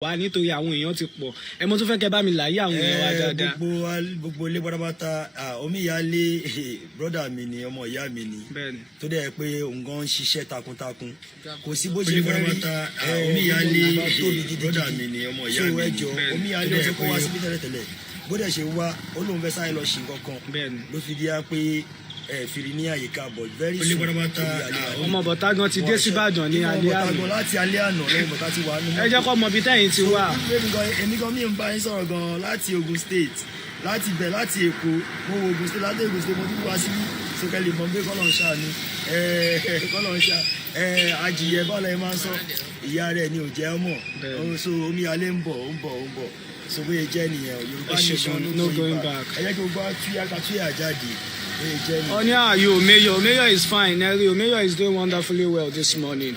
wá nítorí àwọn èèyàn ti pọ̀ ẹ mọ̀ tó fẹ́ kẹ́ bá mi láyé àwọn èèyàn wa dáadáa. gbogbo ilé pátápátá omíyalé brọ́dà mi ni ọmọ ìyá mi ni tó dẹ̀ pé òun gan ń ṣiṣẹ́ takuntakun kò sí bó ṣe fẹ́ rí omíyalé brọ́dà mi ni ọmọ ìyá mi ni omíyalé ó ti kọ́ wá síbí tẹ́lẹ̀tẹ́lẹ̀ bó dẹ̀ ṣe wá ó lóun fẹ́ sáré lọ ṣì kankan ló fi díá pé fìrí ní àyíká but very soon ọmọ bọ̀tá gan ti dé síbàdàn ní alẹ́ àná láti alẹ́ àná lẹ́yìn bọ̀tá ti wà nínú. ẹ jẹ́ kó mọ ibi tẹ́yìn ti wà. èmi gan mi ń bá yín sọ̀rọ̀ gan láti Ogun State láti bẹ̀ láti Èkó mo wo Ogun State láti Ogun State mo tún wá sí sókèlè mọ̀ pé kọ́lọ̀ ń ṣàánú kọ́lọ̀ ń ṣà àjìyẹ bọ́ọ̀lù ẹ̀ máa ń sọ ìyá rẹ̀ ni ò jẹ́ ọmọ so omíyalé ń bọ̀ so bóyá jẹ́ nìyẹn Yorùbá nation no going back ẹ jẹ́ kí gbogbo àtúnyà jáde. Oh yeah, Mayor is fine. Mayor is doing wonderfully well this morning.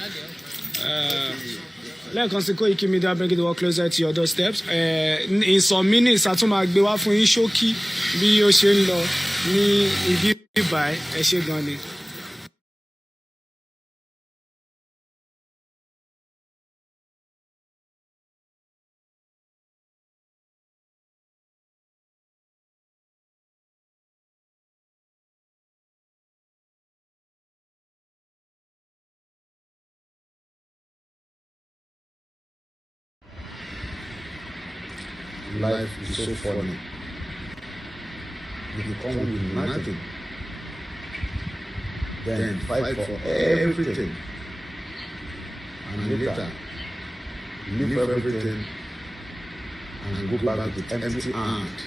Lẹ́ẹ̀kan sí Koikimedia bring the work closer to your doorsteps. In some minutes, a tún máa gbé wá fún yín ṣókí bí ó ṣe ń lọ ní ibi báyìí. Ẹ ṣé gan ni. Life is so funny. You come with nothing, then fight for everything, and later leave everything and go back with empty hand.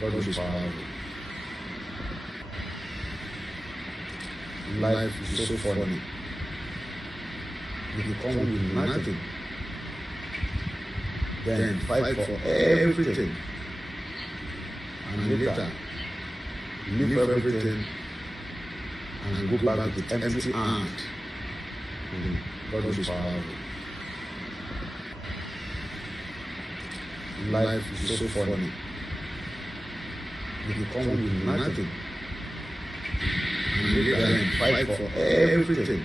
God is powerful. Life is so funny. You come with nothing, then fight for everything, and later leave everything and go back with empty hand. God is powerful. Life is so funny. You come with nothing, and then fight for everything,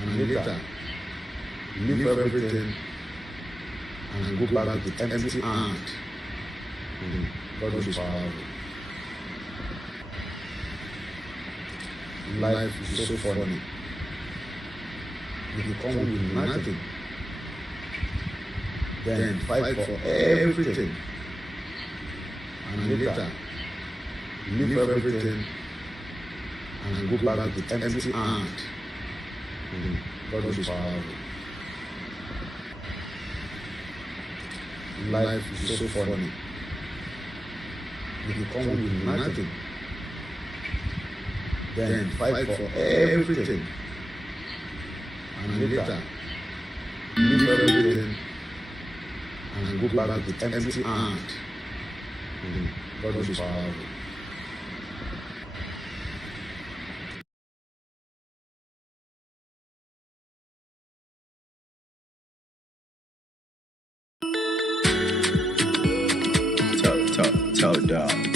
and later leave everything and go back with empty hand. God is powerful. Life is so funny. You come with nothing, then fight for everything, and later leave everything and go back with empty hand. God is powerful. Life is so funny. You come with nothing, then fight for everything, and later leave everything and go back with empty hand. God is powerful. Down.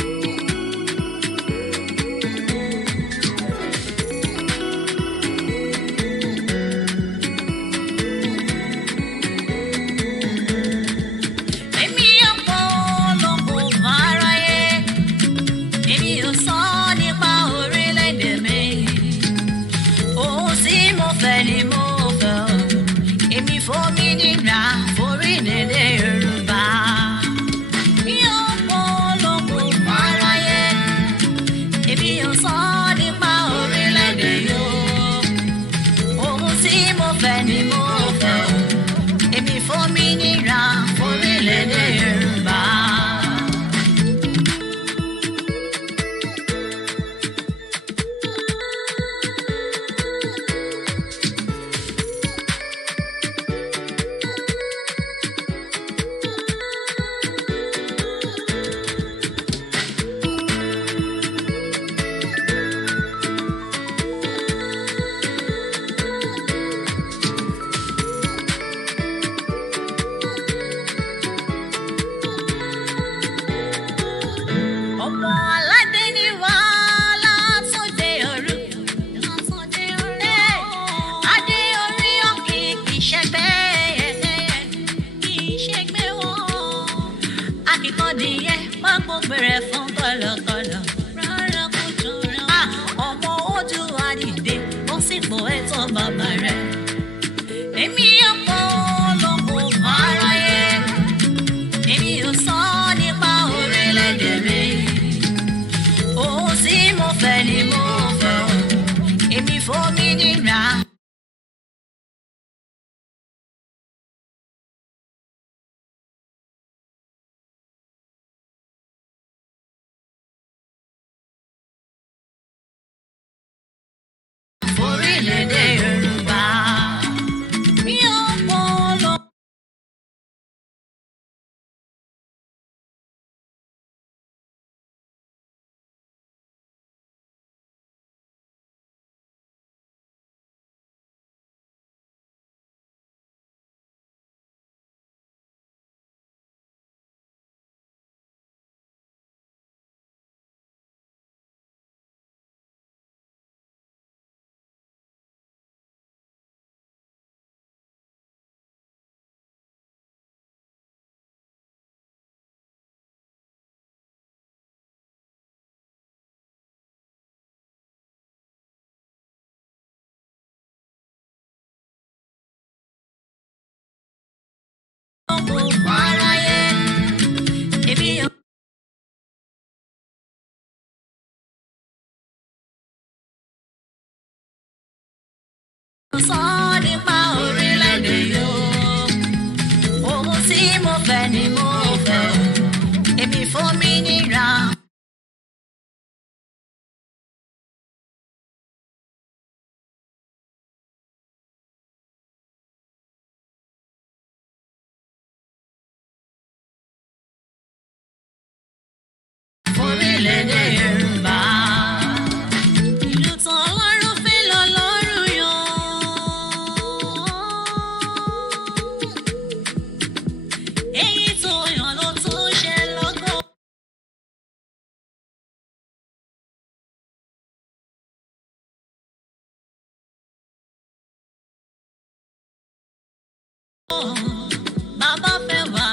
bàbá fẹ́ wá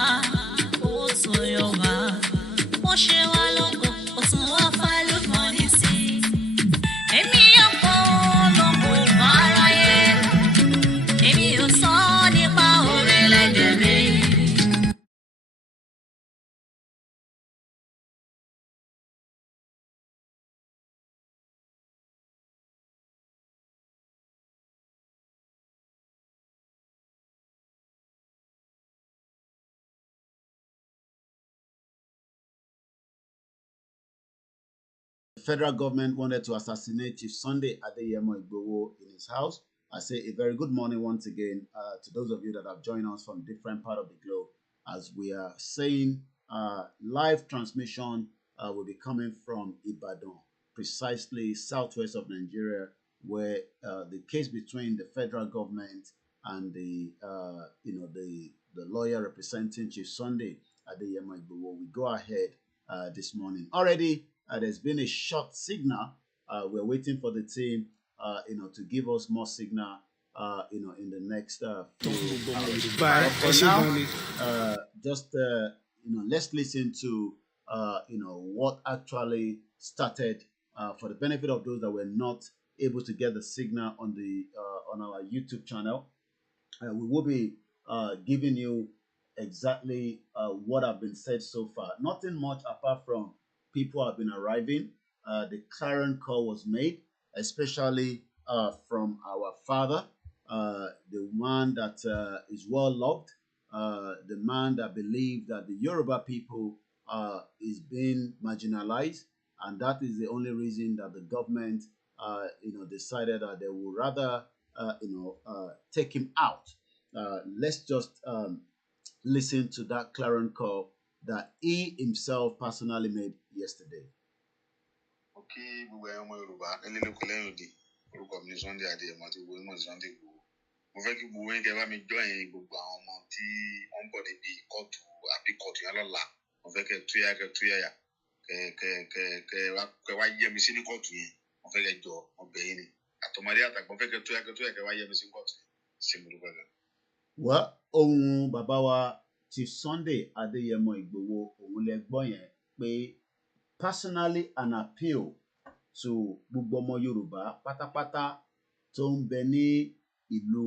ó tún yọ wá ó ṣe wá lógo ó tún wá fálùmọ́ ní sí èmi ọ̀pọ̀ lóko fáráyé èmi ò sọ nípa orílẹ̀-èdè mi. The federal government wanted to assassinate Chief Sunday Adeoyo Igboho in his house. I say a very good morning once again to those of you that have joined us from different parts of the globe. As we are saying, live transmission will be coming from Ibadan, precisely southwest of Nigeria, where the case between the federal government and the lawyer representing Chief Sunday Adeoyo Igboho will go ahead this morning. Already, there's been a short signal. We're waiting for the team, to give us more signal, in the next few hours. But for now, let's listen to, what actually started. For the benefit of those that were not able to get the signal on the on our YouTube channel, we will be giving you exactly what have been said so far. Nothing much apart from people have been arriving. The clarion call was made, especially from our father, the man that is well loved, the man that believes that the Yoruba people is being marginalized, and that is the only reason that the government, decided that they would rather, take him out. Let's just listen to that clarion call that he himself personally made yesterday. Okay, gbogbo ẹ̀yin ọmọ Yorùbá nílé lóko lẹ́yìn òde orúkọ mi ní Sunday Adéyẹmọ àti gbogbo ìmọ̀ Sunday Igboho. Mo fẹ́ kí gbogbo yín kẹ́ bá mi join gbogbo àwọn ọmọ tí wọ́n ń bọ̀ níbi kóòtù àbí kóòtù yẹn lọ́la. Mo fẹ́ kẹ́ túyáyà kẹ́ wá yẹ mi sí ní kóòtù yẹn. Mo fẹ́ kẹ́ jọ ọbẹ̀ yín ni. Àtọmọdé àtàgbọ́n fẹ́ kẹ́ túyáyà kẹ́ wá yẹ mi sí kóòtù yẹn. Ṣé mo dúpẹ́ gan. Well, ohun bàbá wa Chief Sunday Adeoyo Igboho òun lẹ gbọ́ yẹn pé personally an appeal to gbogbo ọmọ Yorùbá pátápátá tó ń bẹ ní ìlú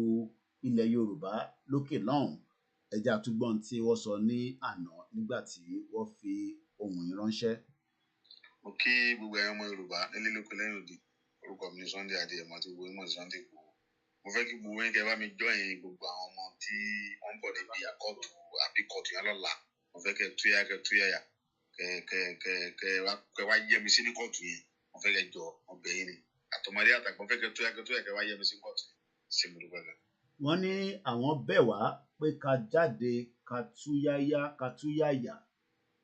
ilẹ̀ Yorùbá lókè lọ́hùn. Ẹja àtúgbọ́n tí wọ́n sọ ní àná nígbà tí wọ́n fi ohùn yìí ránṣẹ́. Mo kí gbogbo ẹ̀yin ọmọ Yorùbá nílé lóko lẹ́yìn òde orúkọ mi ní Sunday Adéyẹmọ àti gbogbo ìmọ̀ Sunday Igboho. Mo fẹ́ kí gbogbo yín kẹ́ bá mi join gbogbo àwọn ọmọ tí wọ́n ń bọ̀ níbi àkọ́tù àbí kóòtù yẹn lọ́la. Mo fẹ́ kẹ́ túyáyà kẹ́ wá yẹ mi sí ní kóòtù yẹn. Mo fẹ́ kẹ́ jọ ọbẹ̀ yín ni. Àtọmọdé àtàgbọ́n fẹ́ kẹ́ túyáyà kẹ́ wá yẹ mi sí kóòtù yẹn. Ṣé mo dúpẹ́ gan. Wọ́n ní àwọn bẹ̀ wá pé ká jáde ká túyáyà.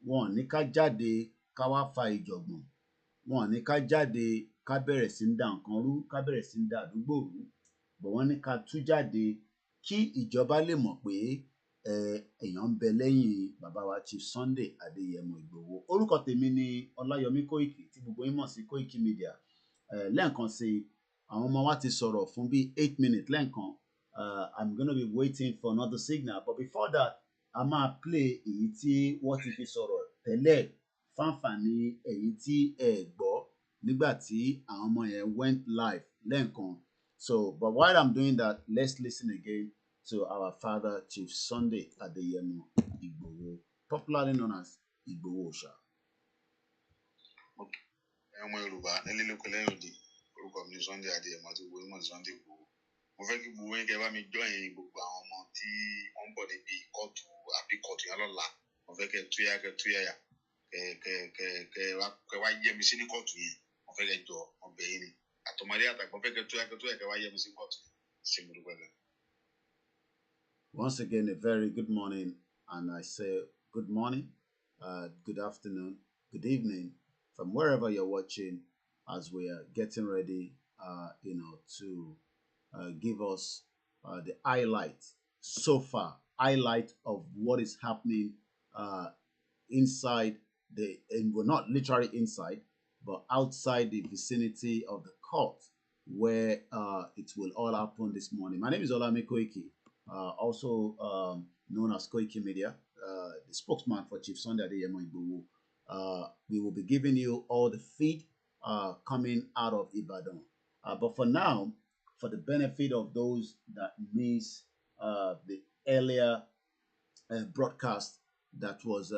Wọn ò ní ká jáde ká wá fa ìjọ̀gbọ̀n. Wọn ò ní ká jáde ká bẹ̀rẹ̀ sí ń da nǹkan rú, ká bẹ̀rẹ̀ sí ń da àdúgbò rú. Bọ̀ wọ́n ní ká tú jáde kí ìjọba lè mọ̀ pé èèyàn ń bẹ lẹ́yìn bàbá wa Chief Sunday Adeoyo Igboho. Orúkọ tèmi ni Ọláyọmí Kóìkì tí gbogbo yín mọ̀ sí Koikimedia. Lẹ́ẹ̀kan sí àwọn ọmọ wa ti sọ̀rọ̀ fún bí 8 minutes lẹ́ẹ̀kan. I'm gonna be waiting for another signal, but before that a máa play èyí tí wọ́n ti fi sọ̀rọ̀ tẹ́lẹ̀ fáǹfààní èyí tí ẹ gbọ́ nígbà tí àwọn ọmọ yẹn went live lẹ́ẹ̀kan. So, but while I'm doing that, let's listen again to our father, Chief Sunday Adeoyo Igboho, popularly known as Igboho Osha. Ọmọ Yorùbá nílé lóko lẹ́yìn òde orúkọ mi ní Sunday Adéyẹmọ àti gbogbo ìmọ̀ Sunday Igboho. Mo fẹ́ kí gbogbo yín kẹ́ bá mi join gbogbo àwọn ọmọ tí wọ́n ń bọ̀ níbi kóòtù àbí kóòtù yẹn lọ́la. Mo fẹ́ kẹ́ túyáyà kẹ́ wá yẹ mi sí ní kóòtù yẹn. Mo fẹ́ kẹ́ jọ ọbẹ̀ yín ni. Àtọmọdé àtàgbọ́n fẹ́ kẹ́ túyáyà kẹ́ wá yẹ mi sí kóòtù yẹn. Ṣé mo dúpẹ́ gan. Once again, a very good morning, and I say good morning, good afternoon, good evening, from wherever you're watching, as we are getting ready, to give us the highlight so far, highlight of what is happening inside well, not literally inside, but outside the vicinity of the court where it will all happen this morning. My name is Olamilekan. also known as Koikimedia, the spokesman for Chief Sunday Adeyemo Igboho. We will be giving you all the feed coming out of Ibadan. But for now, for the benefit of those that miss the earlier broadcast that was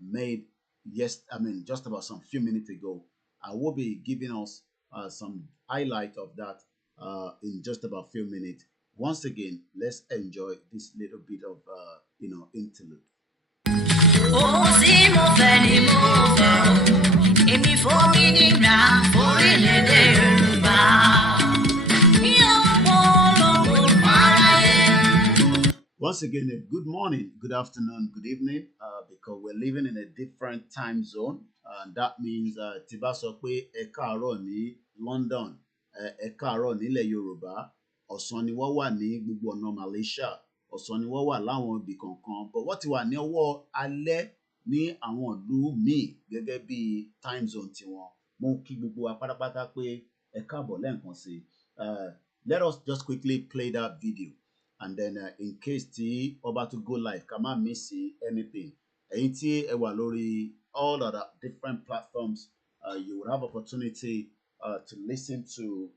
made just about some few minutes ago, I will be giving us some highlight of that in just about a few minutes. Once again, let's enjoy this little bit of interlude. Once again, a good morning, good afternoon, good evening, because we're living in a different time zone. And that means Tiba sọ pé ẹ káàárọ̀ ní London, ẹ káàárọ̀ nílẹ̀ Yorùbá, ọ̀sán ni wọ́n wà ní gbogbo ọ̀nà Malaysia, ọ̀sán ni wọ́n wà láwọn ibì kankan, but wọ́n ti wà ní ọwọ́ alẹ́ ní àwọn ìlú míì gẹ́gẹ́ bí time zone tiwọn. Mo kí gbogbo wa pátápátá pé ẹ káàbọ̀ lẹ́ẹ̀kan sí. Let us just quickly play that video. And then in case tí ọba to go live, ká má miss anything. Ẹ̀yin tí ẹ wà lórí all of the different platforms, you will have opportunity to listen to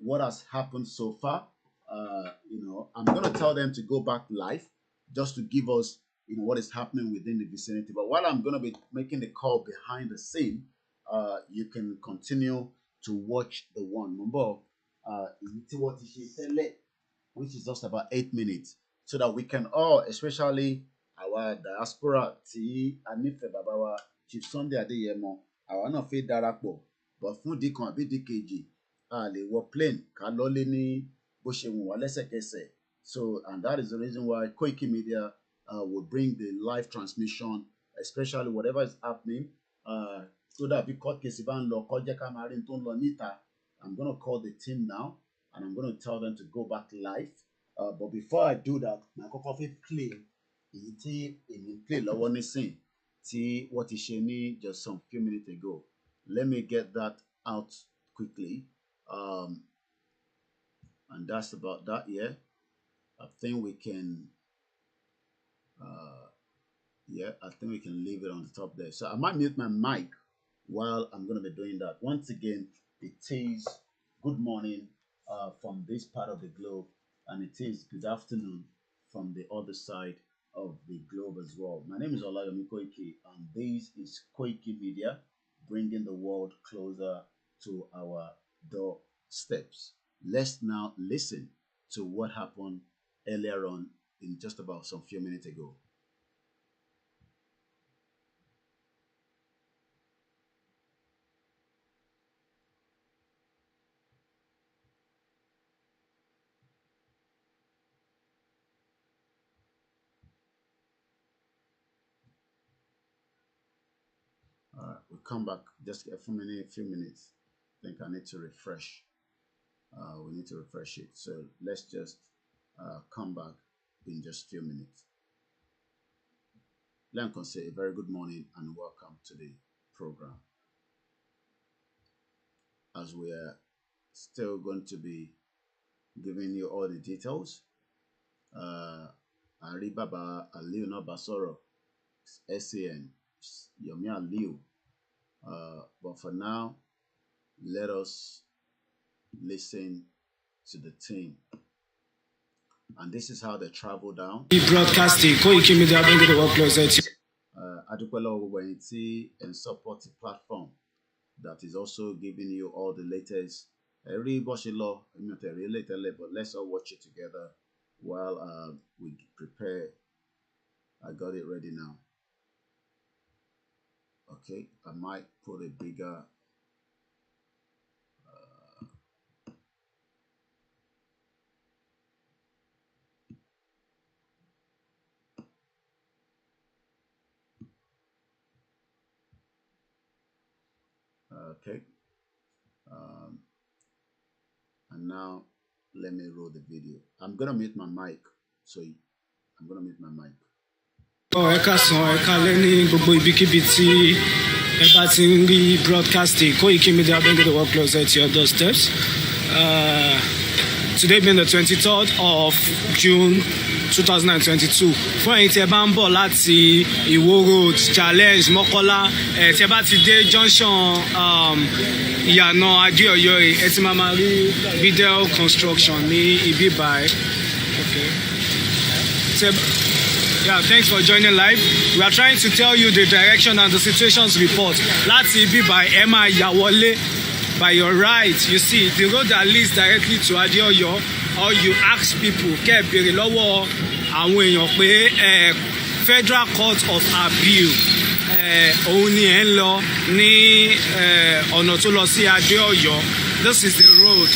what has happened so far. I'm going to tell them to go back live just to give us, what is happening within the vicinity. But while I'm going to be making the call behind the scene, you can continue to watch the one. Remember, which is just about 8 minutes, so that we can all, especially our diaspora, tí a nífẹ̀ẹ́ bàbá wa Chief Sunday Adeyemo, àwa náà fẹ́ darapọ̀, but fún ìdí kan àbí ìdí kejì, a lè wọ plane ká lọ́lé ní bó ṣe wù wá lẹ́sẹ̀kẹsẹ̀. So, and that is the reason why Koikimedia will bring the live transmission, especially whatever is happening, so that bí court case bá ń lọ, kó jẹ́ ká máa rí tó ń lọ níta. I'm going to call the team now, and I'm going to tell them to go back live. But before I do that, my coffee play play lọ́wọ́ nísìn tí wọ́n ti ṣe ní just some few minutes ago. Let me get that out quickly. And that's about that. Yeah, I think we can. I think we can leave it on the top there. So I might mute my mic while I'm going to be doing that. Once again, it is good morning from this part of the globe, and it is good afternoon from the other side of the globe as well. My name is Olayemi Koiki, and this is Koikimedia, bringing the world closer to our doorsteps. Let's now listen to what happened earlier on in just about some few minutes ago. We'll come back just a few minutes. I think I need to refresh. We need to refresh it. So let's just come back in just a few minutes. Let me say a very good morning and welcome to the program. As we are still going to be giving you all the details. Ari Baba Aliu Nabasoro, SAN, Yomi Aliu. But for now, let us listen to the team. And this is how they travel down. Broadcasting, Koikimedia, bring the work closer. And support the platform that is also giving you all the latest. But let's all watch it together while we prepare. I got it ready now. Okay, I might put a bigger. Okay. And now let me roll the video. I'm gonna mute my mic. So I'm gonna mute my mic. Ẹ káàsán, ẹ káalẹ́ ní gbogbo ibikíbi tí ẹ bá ti ń rí broadcasting Koikimedia, bring the work closer to your doorsteps. Today being the 23rd of June 2022. Fún ẹ̀yin tí ẹ bá ń bọ̀ láti Ìwó Road, Challenge, Mọ́kọ́lá, tí ẹ bá ti dé junction ìyànà Adeoyo, ẹ ti máa rí Video Construction ní ibi báyìí. Okay. Yeah, thanks for joining live. We are trying to tell you the direction and the situations report. Láti ibi báyìí, ẹ máa yà wọlé. By your right, you see the road that leads directly to Adeoyo, or you ask people, kẹ́ béèrè lọ́wọ́ àwọn èèyàn pé Federal Court of Appeal òun ni ẹ̀ ń lọ ní ọ̀nà tó lọ sí Adeoyo. This is the road.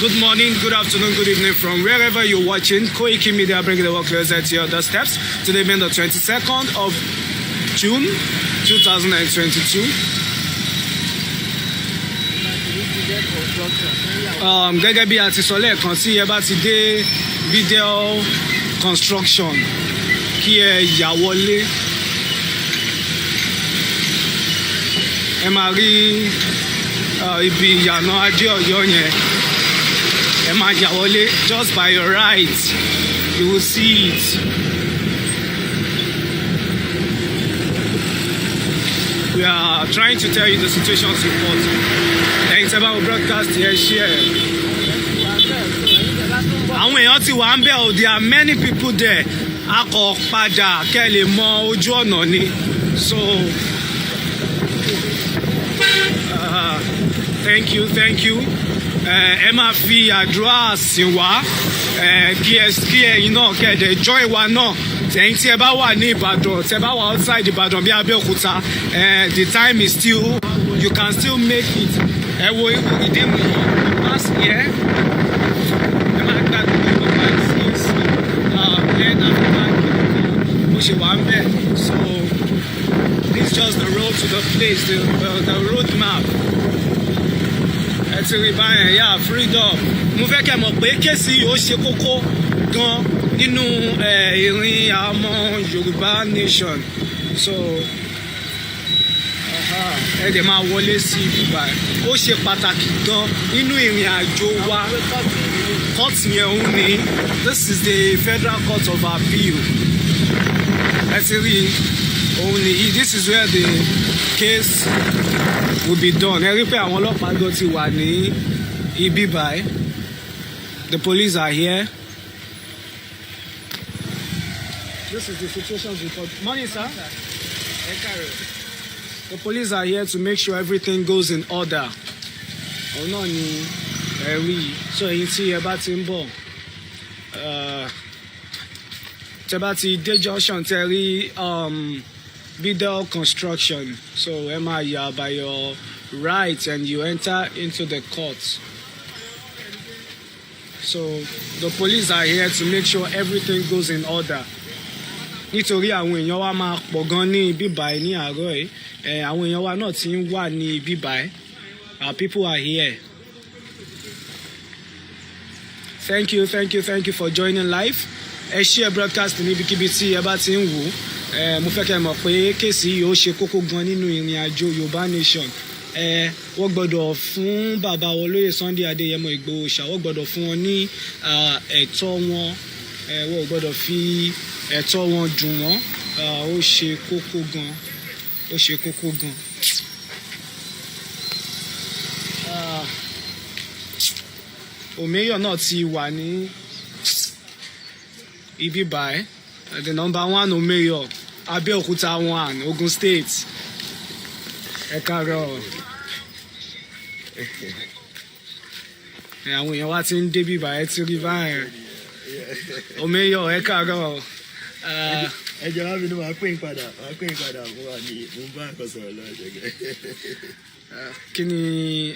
Good morning, good afternoon, good evening from wherever you're watching. Koikimedia bringing the work closer to your doorsteps. Today being the 22nd of June 2022. Gẹ́gẹ́ bí a ti sọ lẹ́ẹ̀kan, tí ẹ bá ti dé Video Construction kí ẹ yà wọlé, ẹ máa rí ibi ìyànà Adeoyo yẹn, ẹ máa yà wọlé. Just by your right you will see it. We are trying to tell you the situations report. Ẹ̀yin tẹ́ bá wo broadcast yẹn share. Àwọn èèyàn ti wà ń bẹ̀ o, there are many people there. A kò padà kẹ́ lè mọ ojú ọ̀nà ni. So thank you. Ẹ máa fi àdúrà sìn wá. Kí ẹ̀yin náà kẹ́ẹ̀dẹ̀ join wa náà. Ẹ̀yin tí ẹ bá wà ní Ìbàdàn, tẹ́ bá wà outside Ìbàdàn bí Abẹ́òkúta, the time is still, you can still make it. Ẹ wo ìdímù pass here. Ẹ máa gbàgbé ìgbà CAC African bó ṣe wà ń bẹ̀. So this is just the road to the place, the road map. Ẹ ti rí báyẹn, yeah, freedom. Mo fẹ́ kẹ́ mọ̀ pé kéèsì yìí ó ṣe kókó gan nínú ìrìn àwọn Yorùbá nation. So ẹ dẹ̀ máa wọlé sí Dubai. Ó ṣe pàtàkì gan nínú ìrìn àjò wa. Court yẹn òun ni, this is the Federal Court of Appeal. Ẹ ti rí òun nìyí, this is where the case will be done. Ẹ rí pé àwọn ọlọ́pàá gan ti wà ní ibi báyìí. The police are here. This is the situation report. Morning, sir. The police are here to make sure everything goes in order. Oh no, so ẹ̀yin tí ẹ bá ti ń bọ̀, tẹ́ bá ti dé junction tẹ́ rí Video Construction. So ẹ máa yà by your right and you enter into the court. So the police are here to make sure everything goes in order. Nítorí àwọn èèyàn wa máa pọ̀ gan ní ibi báyìí ní àárọ̀ yìí. Àwọn èèyàn wa náà ti ń wà ní ibi báyìí. Our people are here. Thank you for joining live. Ẹ share broadcast níbikíbi tí ẹ bá ti ń wò. Mo fẹ́ kẹ́ mọ̀ pé kéèsì yìí ó ṣe kókó gan nínú ìrìn àjò Yorùbá nation. Wọ́n gbọ́dọ̀ fún bàbá wọn Olóyè Sunday Adéyẹmọ Ìgbòho ṣá, wọ́n gbọ́dọ̀ fún wọn ní ẹ̀tọ́ wọn. Wọ́n ò gbọ́dọ̀ fi ẹ̀tọ́ wọn dùn wọ́n. Ó ṣe kókó gan. Omeyo náà ti wà ní ibi báyìí. The number 1 Omeyo, Abẹ́òkúta 1, Ogun State. Ẹ káàárọ̀. Àwọn èèyàn wa ti ń dé bí báyìí tí rí báyìí. Omeyo, ẹ káàárọ̀. Ẹ jẹ́ wá bínú, máa pè ń padà mo wà ní mo ń bá nǹkan sọ̀rọ̀ lọ́jọ́. Kí ni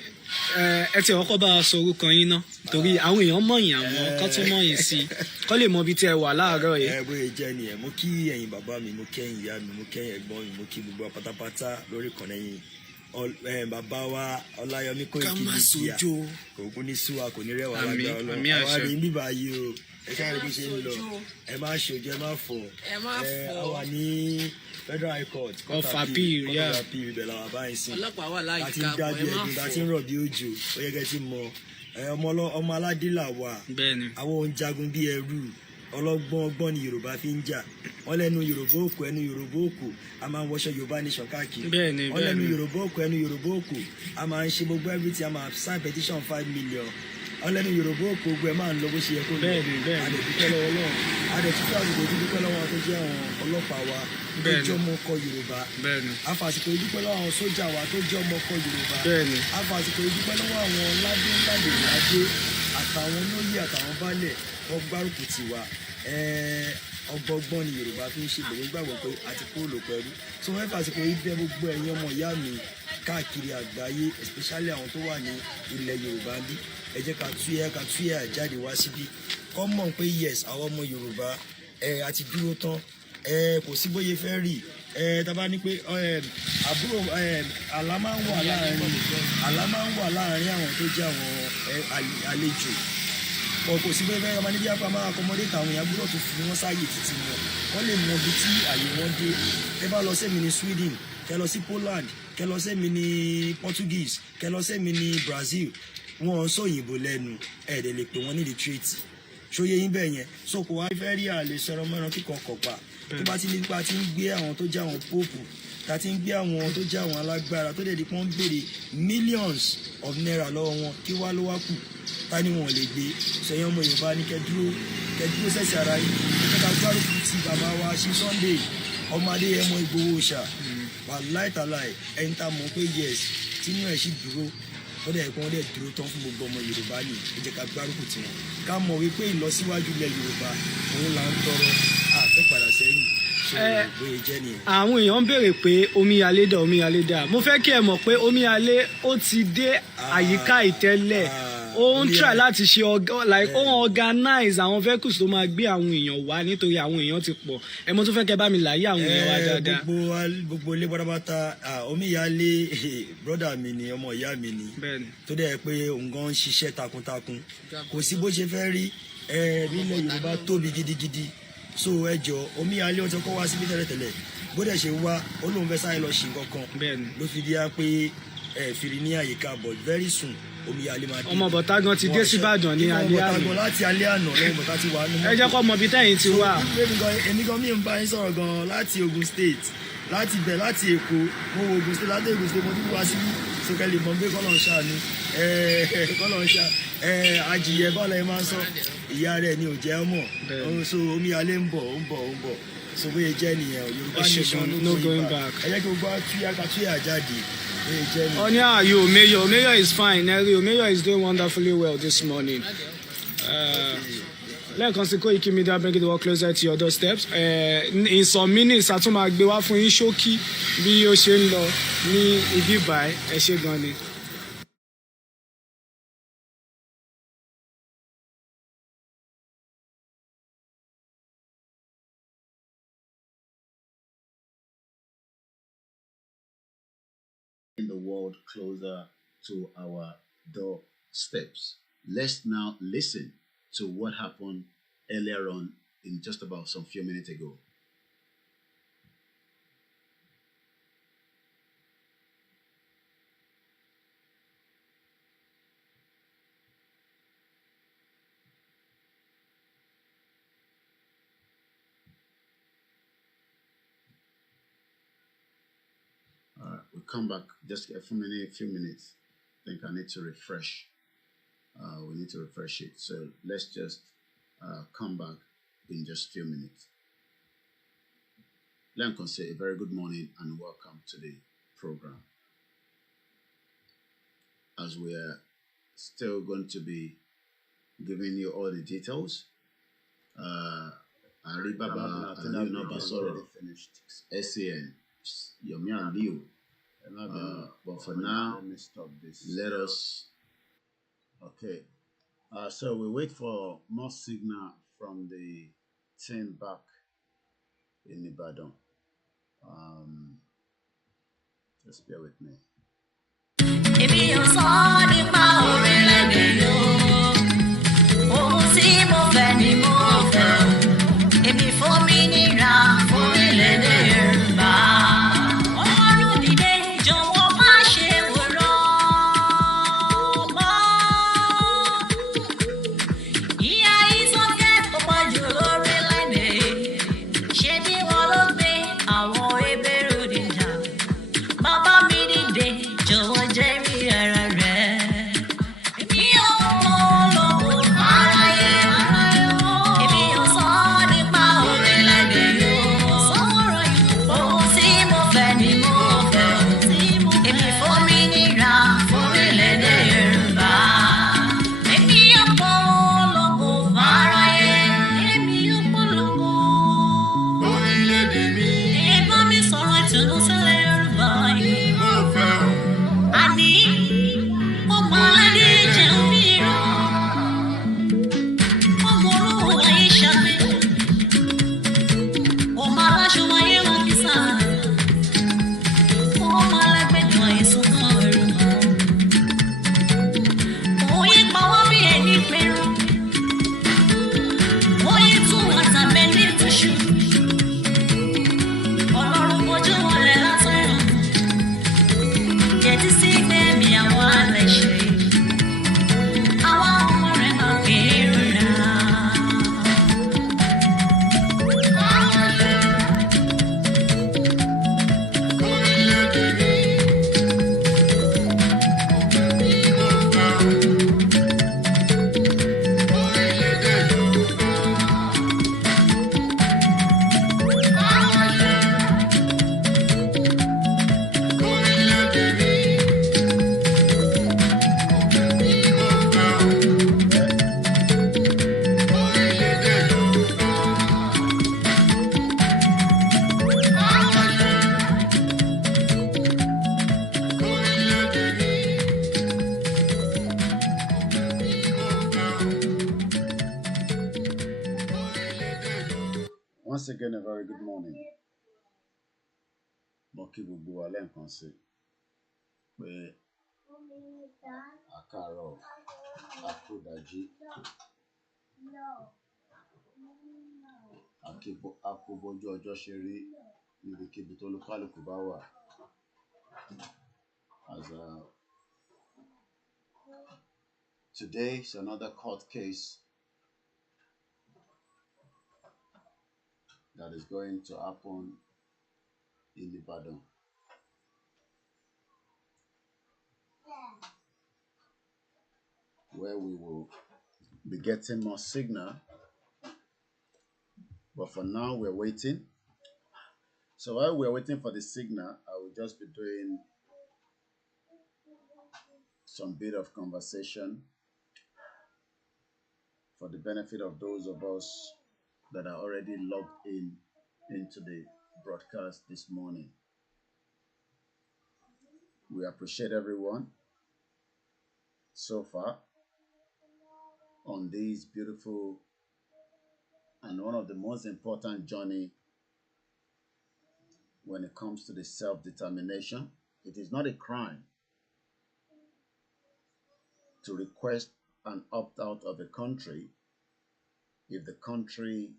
ẹ ti ọkọ bá a sọ orúkọ yín náà, torí àwọn èèyàn mọ̀yìn àwọn kan tún mọ̀yìn sí kọ́ lè mọ ibi tí ẹ wà láàárọ̀ yìí. Bóyá jẹ́ nìyẹn, mo kí ẹ̀yin bàbá mi, mo kí ẹ̀yin ìyá mi, mo kí ẹ̀yin ẹ̀gbọ́n mi, mo kí gbogbo pátápátá lórí ìkànnì yìí. Bàbá wa Ọláyọmí Koikimedia kò kú ní súwa, kò ní rẹwà lágbára Ọlọ́run. Àwọn àdéhùn bíbá yìí o, ẹ káàrí bó ṣe ń lọ, ẹ má ṣojú, ẹ má fọ̀. A wà ní Federal High Court of Appeal, ibẹ̀ làwọn bá ń sìn. Àti ń dájú ẹ̀dùn, àti ń rọ̀ bí òjò, ó yẹ kẹ́ ti mọ ọmọ aládé là wà àwọn òun jagun bí ẹrú ọlọ́gbọ́n ọgbọ́n ni Yorùbá fi ń jà wọ́n lẹ́nu Yorùbá òkú ẹnu Yorùbá òkú a máa ń wọṣọ Yorùbá nation káàkiri wọ́n lẹ́nu Yorùbá òkú ẹnu Yorùbá òkú a máa ń ṣe gbogbo everything a máa sign petition 5 million wọ́n lẹ́nu Yorùbá òkú gbogbo ẹ̀ máa ń lọ bó ṣe yẹ kó lọ adẹ̀dúpẹ́ lọ́wọ́ Ọlọ́run adẹ̀túpẹ́ àgbègbè dúpẹ́ lọ́wọ́ tó jẹ́ àwọn ọlọ́pàá wa tó jẹ́ ọmọ ọkọ Yorùbá afàsìkò ìdúpẹ́ lọ́wọ́ àwọn sójà wa tó jẹ́ ọmọ ọkọ Yorùbá afàsìkò ìdúpẹ́ lọ́wọ́ àwọn ládé àtàwọn olóyè àtàwọn baálẹ̀ wọ́n gbárùkù tì wá ọgbọgbọ́n ni Yorùbá fi ń ṣe lòwe gbàgbọ́ pé àti kúrò lóko ẹrú tí wọ́n fàsìkò yìí bẹ̀ gbogbo ẹ̀yin ọmọ ìyá mi káàkiri àgbáyé especially àwọn tó wà ní ilẹ̀ Yorùbá bí ẹ jẹ́ ká tú ẹ̀ àjáde wá síbí kọ́ mọ̀ pé yes àwọn ọmọ Yorùbá àti dúró tán kò sí bóyá fẹ́ rí tàbá ní pé àbúrò àlá máa ń wà láàrin àwọn tó jẹ́ àwọn àlejò kò sí bóyá fẹ́ ọmọ níbi àpá máa akọmọdé tàwọn èèyàn gbúdọ̀ tó fi wọ́n sáàyè títí wọ́n lè mọ ibi tí àyè wọn dé ẹ bá lọ sẹ́mi ní Sweden kẹ lọ sí Poland kẹ lọ sẹ́mi ní Portuguese kẹ lọ sẹ́mi ní Brazil wọn sọ òyìnbó lẹ́nu ẹ̀ẹ́dẹ̀ lè pè wọ́n ní literate ṣóyè yín bẹ́ẹ̀ yẹn so kò wá fẹ́ rí àlè sọ̀rọ̀ mọ́ran kíkan kọ̀pá tó bá ti nípa ti ń gbé àwọn tó jẹ́ àwọn póòpù ta ti ń gbé àwọn tó jẹ́ àwọn alágbára tó dẹ̀ di pọ́n béèrè millions of naira lọ́wọ́ wọn kí wá ló wá kù ta ni wọn lè gbé sẹ́yìn ọmọ Yorùbá ní kẹ́dúró sẹ́sì ara yìí kẹ́ka gbárùkù ti bàbá wa ṣe Sunday ọmọ Adéyẹmọ Ìgbòho ṣà wà láìtàláì ẹni tá a mọ̀ pé yes tínú ẹ̀ sì dúró wọ́n dẹ̀ kí wọ́n dẹ̀ dúró tán fún gbogbo ọmọ Yorùbá ni ẹ jẹ́ ká gbárùkù tì wọ́n ká mọ̀ wípé ìlọsíwájú ilẹ̀ Yorùbá òun là ń tọrọ àfẹ́ padà sẹ́yìn àwọn èèyàn ń béèrè pé omíyalé dà mo fẹ́ kí ẹ mọ̀ pé omíyalé ó ti dé àyíká ìtẹ́lẹ̀ ó ń try láti ṣe like ó ń organize àwọn vehicles tó máa gbé àwọn èèyàn wá nítorí àwọn èèyàn ti pọ̀ ẹ mo tún fẹ́ kẹ́ bá mi láyé àwọn èèyàn wá dáadáa. gbogbo ilé pátápátá omíyalé brother mi ni ọmọ ìyá mi ni tó dẹ̀ pé òun gan ń ṣiṣẹ́ takuntakun kò sí bó ṣe fẹ́ rí nílẹ̀ Yorùbá tóbi gidigidi so ẹjọ omíyalé ọtí ọkọ wá síbi tẹ́lẹ̀tẹ́lẹ̀ bó dẹ̀ ṣe wá ó lóun fẹ́ sáré lọ ṣì kankan ló fi di á pé fìrí ní àyíká but very soon omíyalé máa dé. ọmọ bọ̀tá gan ti dé síbàdàn ní alẹ́ àná láti alẹ́ àná lọ́wọ́ bọ̀tá ti wà nínú. ẹ jẹ́ kó mọ ibi tẹ́yìn ti wà. èmi gan mi ń bá yín sọ̀rọ̀ gan láti Ogun State láti Èkó mo wo Ogun State láti Ogun State mo tún wá síbí sókèlè mọ̀ pé kọ́lọ̀ ń ṣàánú àjìyẹ bọ́ọ̀lù ẹ̀ máa ń sọ ìyá rẹ̀ ni ò jẹ́ ọmọ so omíyalé ń bọ̀ so bóyá jẹ́ nìyẹn Yorùbá nation no going back ẹ jẹ́ kí gbogbo àtúnyà jáde bóyá jẹ́ nìyẹn. Oni, how are you? Mayor is fine. Mayor is doing wonderfully well this morning. Lẹ́ẹ̀kan sí Koikimedia bring the work closer to your doorsteps. In some minutes a tún máa gbé wá fún yín ṣókí bí ó ṣe ń lọ ní ibi báyìí ẹ ṣé gan ni. The world closer to our doorsteps. Let's now listen to what happened earlier on in just about some few minutes ago. We'll come back just a few minutes. I think I need to refresh. We need to refresh it. So let's just come back in just a few minutes. Lankan say a very good morning and welcome to the program. As we are still going to be giving you all the details. Alibaba already finished. SAN, Yomi and Leo. But for now, let us. Okay. So we wait for more signal from the team back in Ibadan. Just bear with me. Once again, a very good morning. Mo kí gbogbo wa lẹ́ẹ̀kan sí pé àkàrọ̀ àkódàjí àkóbójú ọjọ́ ṣe rí níbikíbi tó lúkálùkù bá wà. Today is another court case that is going to happen in Ibadan. Where we will be getting more signal, but for now we're waiting. So while we're waiting for the signal, I will just be doing some bit of conversation for the benefit of those of us that are already logged into the broadcast this morning. We appreciate everyone so far on this beautiful and one of the most important journey when it comes to the self-determination. It is not a crime to request an opt-out of a country if the country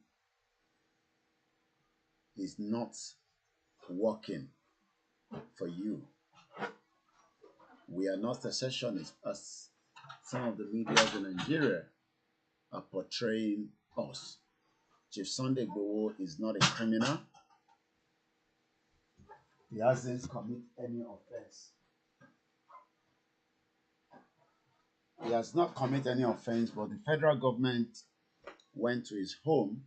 is not working for you. We are not secessionists as some of the media in Nigeria are portraying us. Chief Sunday Igboho is not a criminal. He hasn't committed any offense. He has not committed any offense, but the federal government went to his home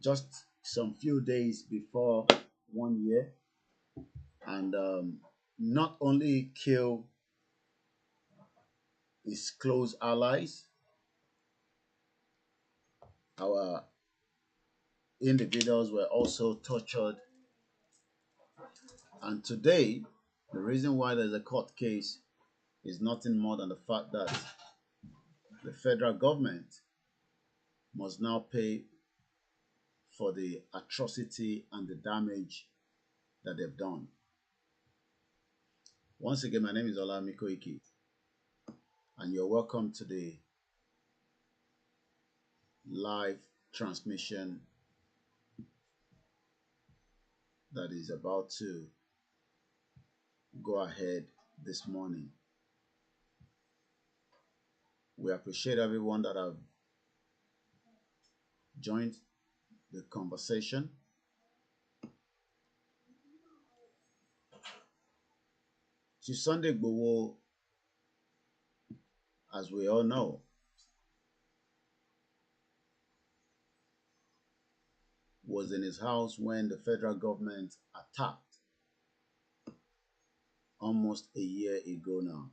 just some few days before 1 year and not only kill his close allies, our individuals were also tortured. And today, the reason why there's a court case is nothing more than the fact that the federal government must now pay for the atrocity and the damage that they've done. Once again, my name is OLAMILEKAN, and you're welcome to the live transmission that is about to go ahead this morning. We appreciate everyone that have joined the conversation. Chief Sunday Igboho, as we all know, was in his house when the federal government attacked almost a year ago now.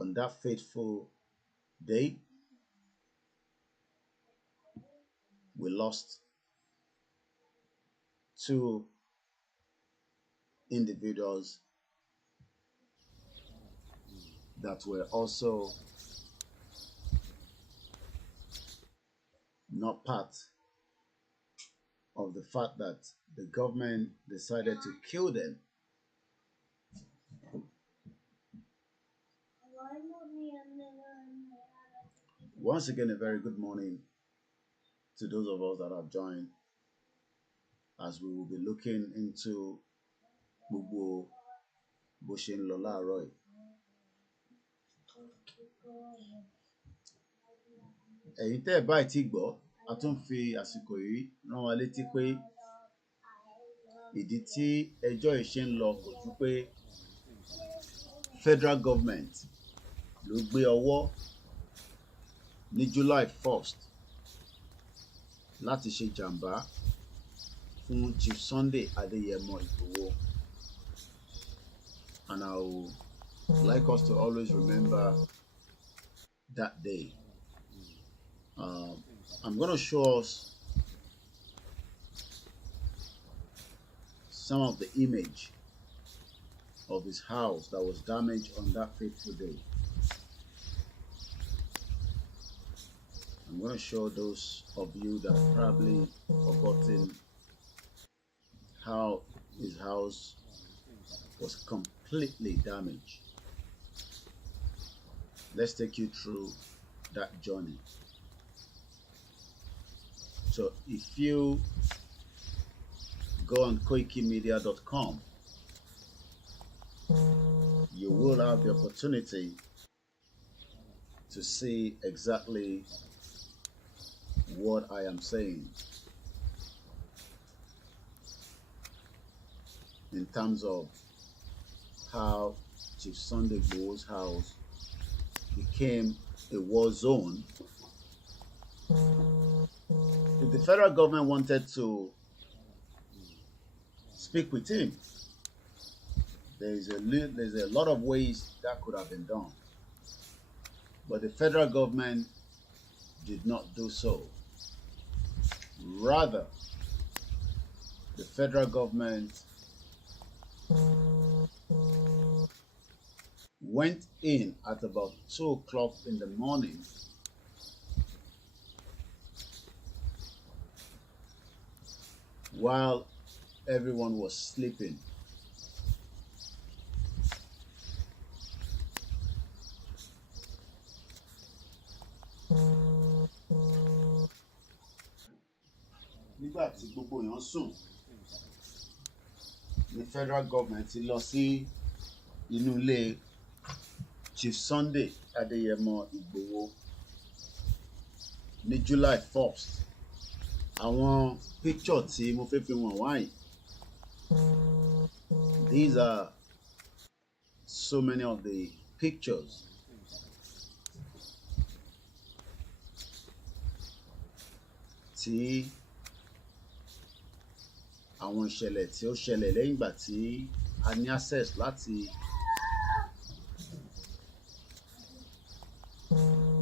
On that fateful day, we lost 2 individuals that were also not part of the fact that the government decided to kill them. Once again, a very good morning to those of us that have joined as we will be looking into gbogbo bó ṣe ń lọ láàárọ̀ yìí. Ẹ̀yin tẹ́ ẹ̀ báyìí tí gbọ́, a tún fi àsìkò yìí rán wa létí pé ìdí tí ẹjọ́ yìí ṣe ń lọ kò ju pé federal government ló gbé ọwọ́ ní July 1st láti ṣe jàǹbá fún Chief Sunday Adeyemo Igboho. And I would like us to always remember that day. I'm going to show us some of the image of his house that was damaged on that fateful day. I'm going to show those of you that probably forgotten how his house was completely damaged. Let's take you through that journey. So if you go on koikimedia.com, you will have the opportunity to see exactly what I am saying in terms of how Chief Sunday Igboho's house became a war zone. If the federal government wanted to speak with him, there's a lot of ways that could have been done. But the federal government did not do so. Rather, the federal government went in at about 2 o'clock in the morning while everyone was sleeping. Nígbà tí gbogbo èèyàn sùn, the federal government ti lọ sí inú ilé Chief Sunday Adeyemo Igboho ní July 1st. Àwọn picture tí mo fẹ́ fi wọ̀n wáyé. These are so many of the pictures tí àwọn ìṣẹ̀lẹ̀ tí ó ṣẹlẹ̀ lẹ́yìn ìgbà tí a ní access láti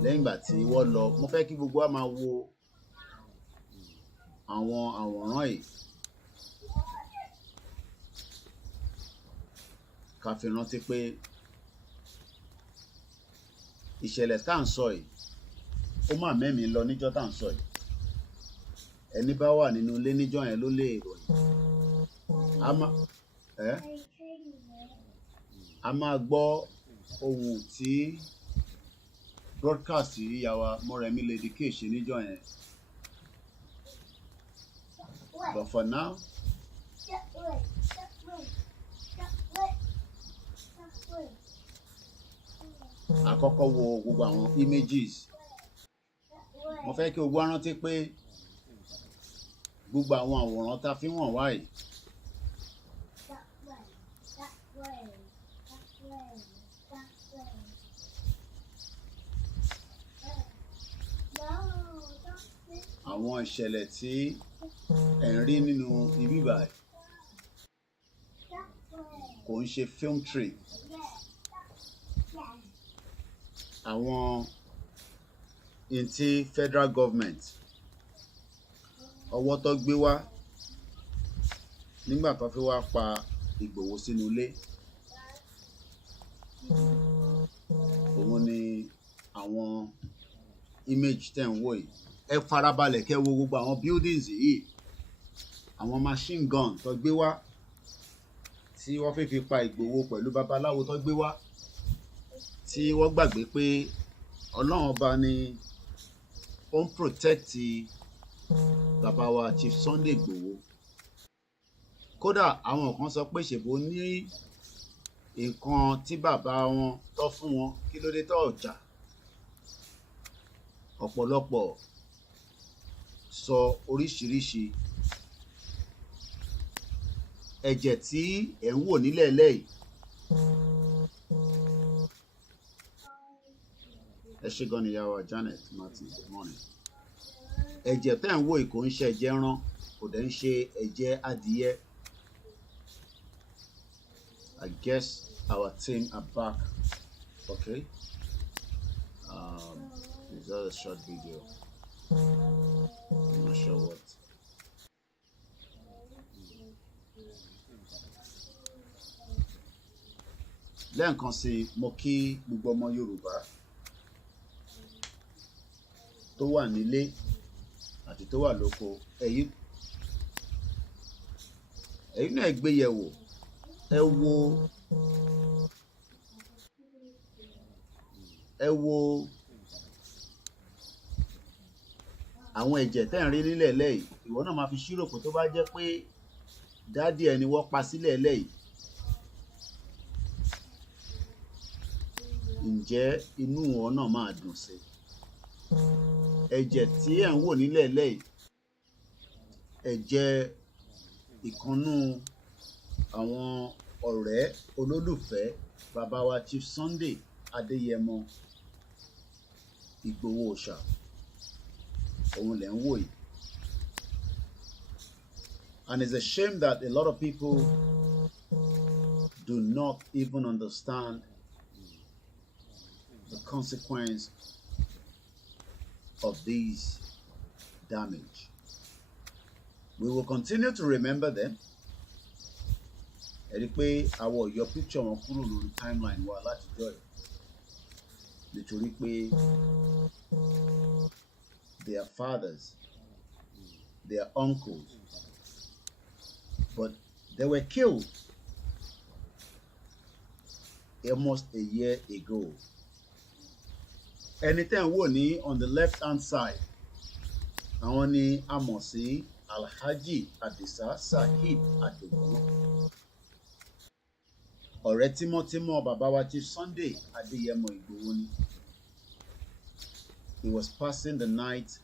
lẹ́yìn ìgbà tí wọ́n lọ. Mo fẹ́ kí gbogbo wa máa wo àwọn àwòrán yìí ká fi rántí pé ìṣẹ̀lẹ̀ tá à ń sọ yìí ó mà mẹ́mi lọ níjọ́ tá à ń sọ yìí. Ẹni bá wà nínú ilé níjọ́ yẹn ló lè ròyìn. A máa gbọ́ ohun tí broadcast ìyàwó Mọ́rẹ̀mí Lady K ṣe níjọ́ yẹn. But for now, àkọ́kọ́ wo gbogbo àwọn images. Mo fẹ́ kí gbogbo wa rántí pé gbogbo àwọn àwòrán tá fi wọ̀n wáyé àwọn ìṣẹ̀lẹ̀ tí ẹ̀ ń rí nínú ibi báyìí kò ń ṣe film trick. Àwọn ìntí federal government ọwọ́ tó gbé wá nígbà tó fi wá pa Ìgbòho sínú ilé. Òun ni àwọn image tẹ̀ ń wò yìí. Ẹ farabalẹ̀ kẹ́ wo gbogbo àwọn buildings yìí, àwọn machine gun tó gbé wá tí wọ́n fi pa Ìgbòho pẹ̀lú babaláwo tó gbé wá tí wọ́n gbàgbé pé Ọlọ́run ọba ni ó ń protect bàbá wa Chief Sunday Igboho. Kódà àwọn kan sọ pé ṣèbó ní nǹkan tí bàbá wọn tọ́ fún wọn, kí ló dé tó ọjà. Ọ̀pọ̀lọpọ̀ sọ oríṣiríṣi. Ẹ̀jẹ̀ tí ẹ̀ ń wò nílẹ̀ lẹ́yìn. Ẹ ṣé gan ni ìyàwó Janet Martin, good morning. Ẹ̀jẹ̀ tẹ́ ń wò yìí kò ń ṣe ẹ̀jẹ̀ ẹran, kò dẹ̀ ń ṣe ẹ̀jẹ̀ adìyẹ. I guess our team are back. Okay. It's just a short video. I'm not sure what. Lẹ́ẹ̀kan sí mo kí gbogbo ọmọ Yorùbá tó wà nílé àti tó wà lóko ẹ̀yin náà gbé yẹ̀wò ẹ wo àwọn ẹ̀jẹ̀ tẹ́ ń rí nílẹ̀ lẹ́yìn ìwọ náà máa fi ṣírò pé tó bá jẹ́ pé dádì ẹni wọ́n pa sílẹ̀ lẹ́yìn ǹjẹ́ inú wọn náà máa dùn sí ẹ̀jẹ̀ tí ẹ̀ ń wò nílẹ̀ lẹ́yìn ẹ̀jẹ̀ ìkànnú àwọn ọ̀rẹ́ olólùfẹ́ bàbá wa Chief Sunday Adéyẹmọ Ìgbòho Òòṣà òun lẹ̀ ń wò yìí. And it's a shame that a lot of people do not even understand the consequence of this damage. We will continue to remember them. Ẹ rí i pé àwọn ò yọ picture wọn kúrò lórí timeline wa látijọ́ yìí nítorí pé their fathers, their uncles, but they were killed almost a year ago. Ẹni tẹ́ ń wò ní on the left hand side àwọn ni a mọ̀ sí Alhaji Adisa Saheed Adeoyo, ọ̀rẹ́ tímọ́tímọ́ bàbá wa Chief Sunday Adéyẹmọ Ìgbòho ni. He was passing the night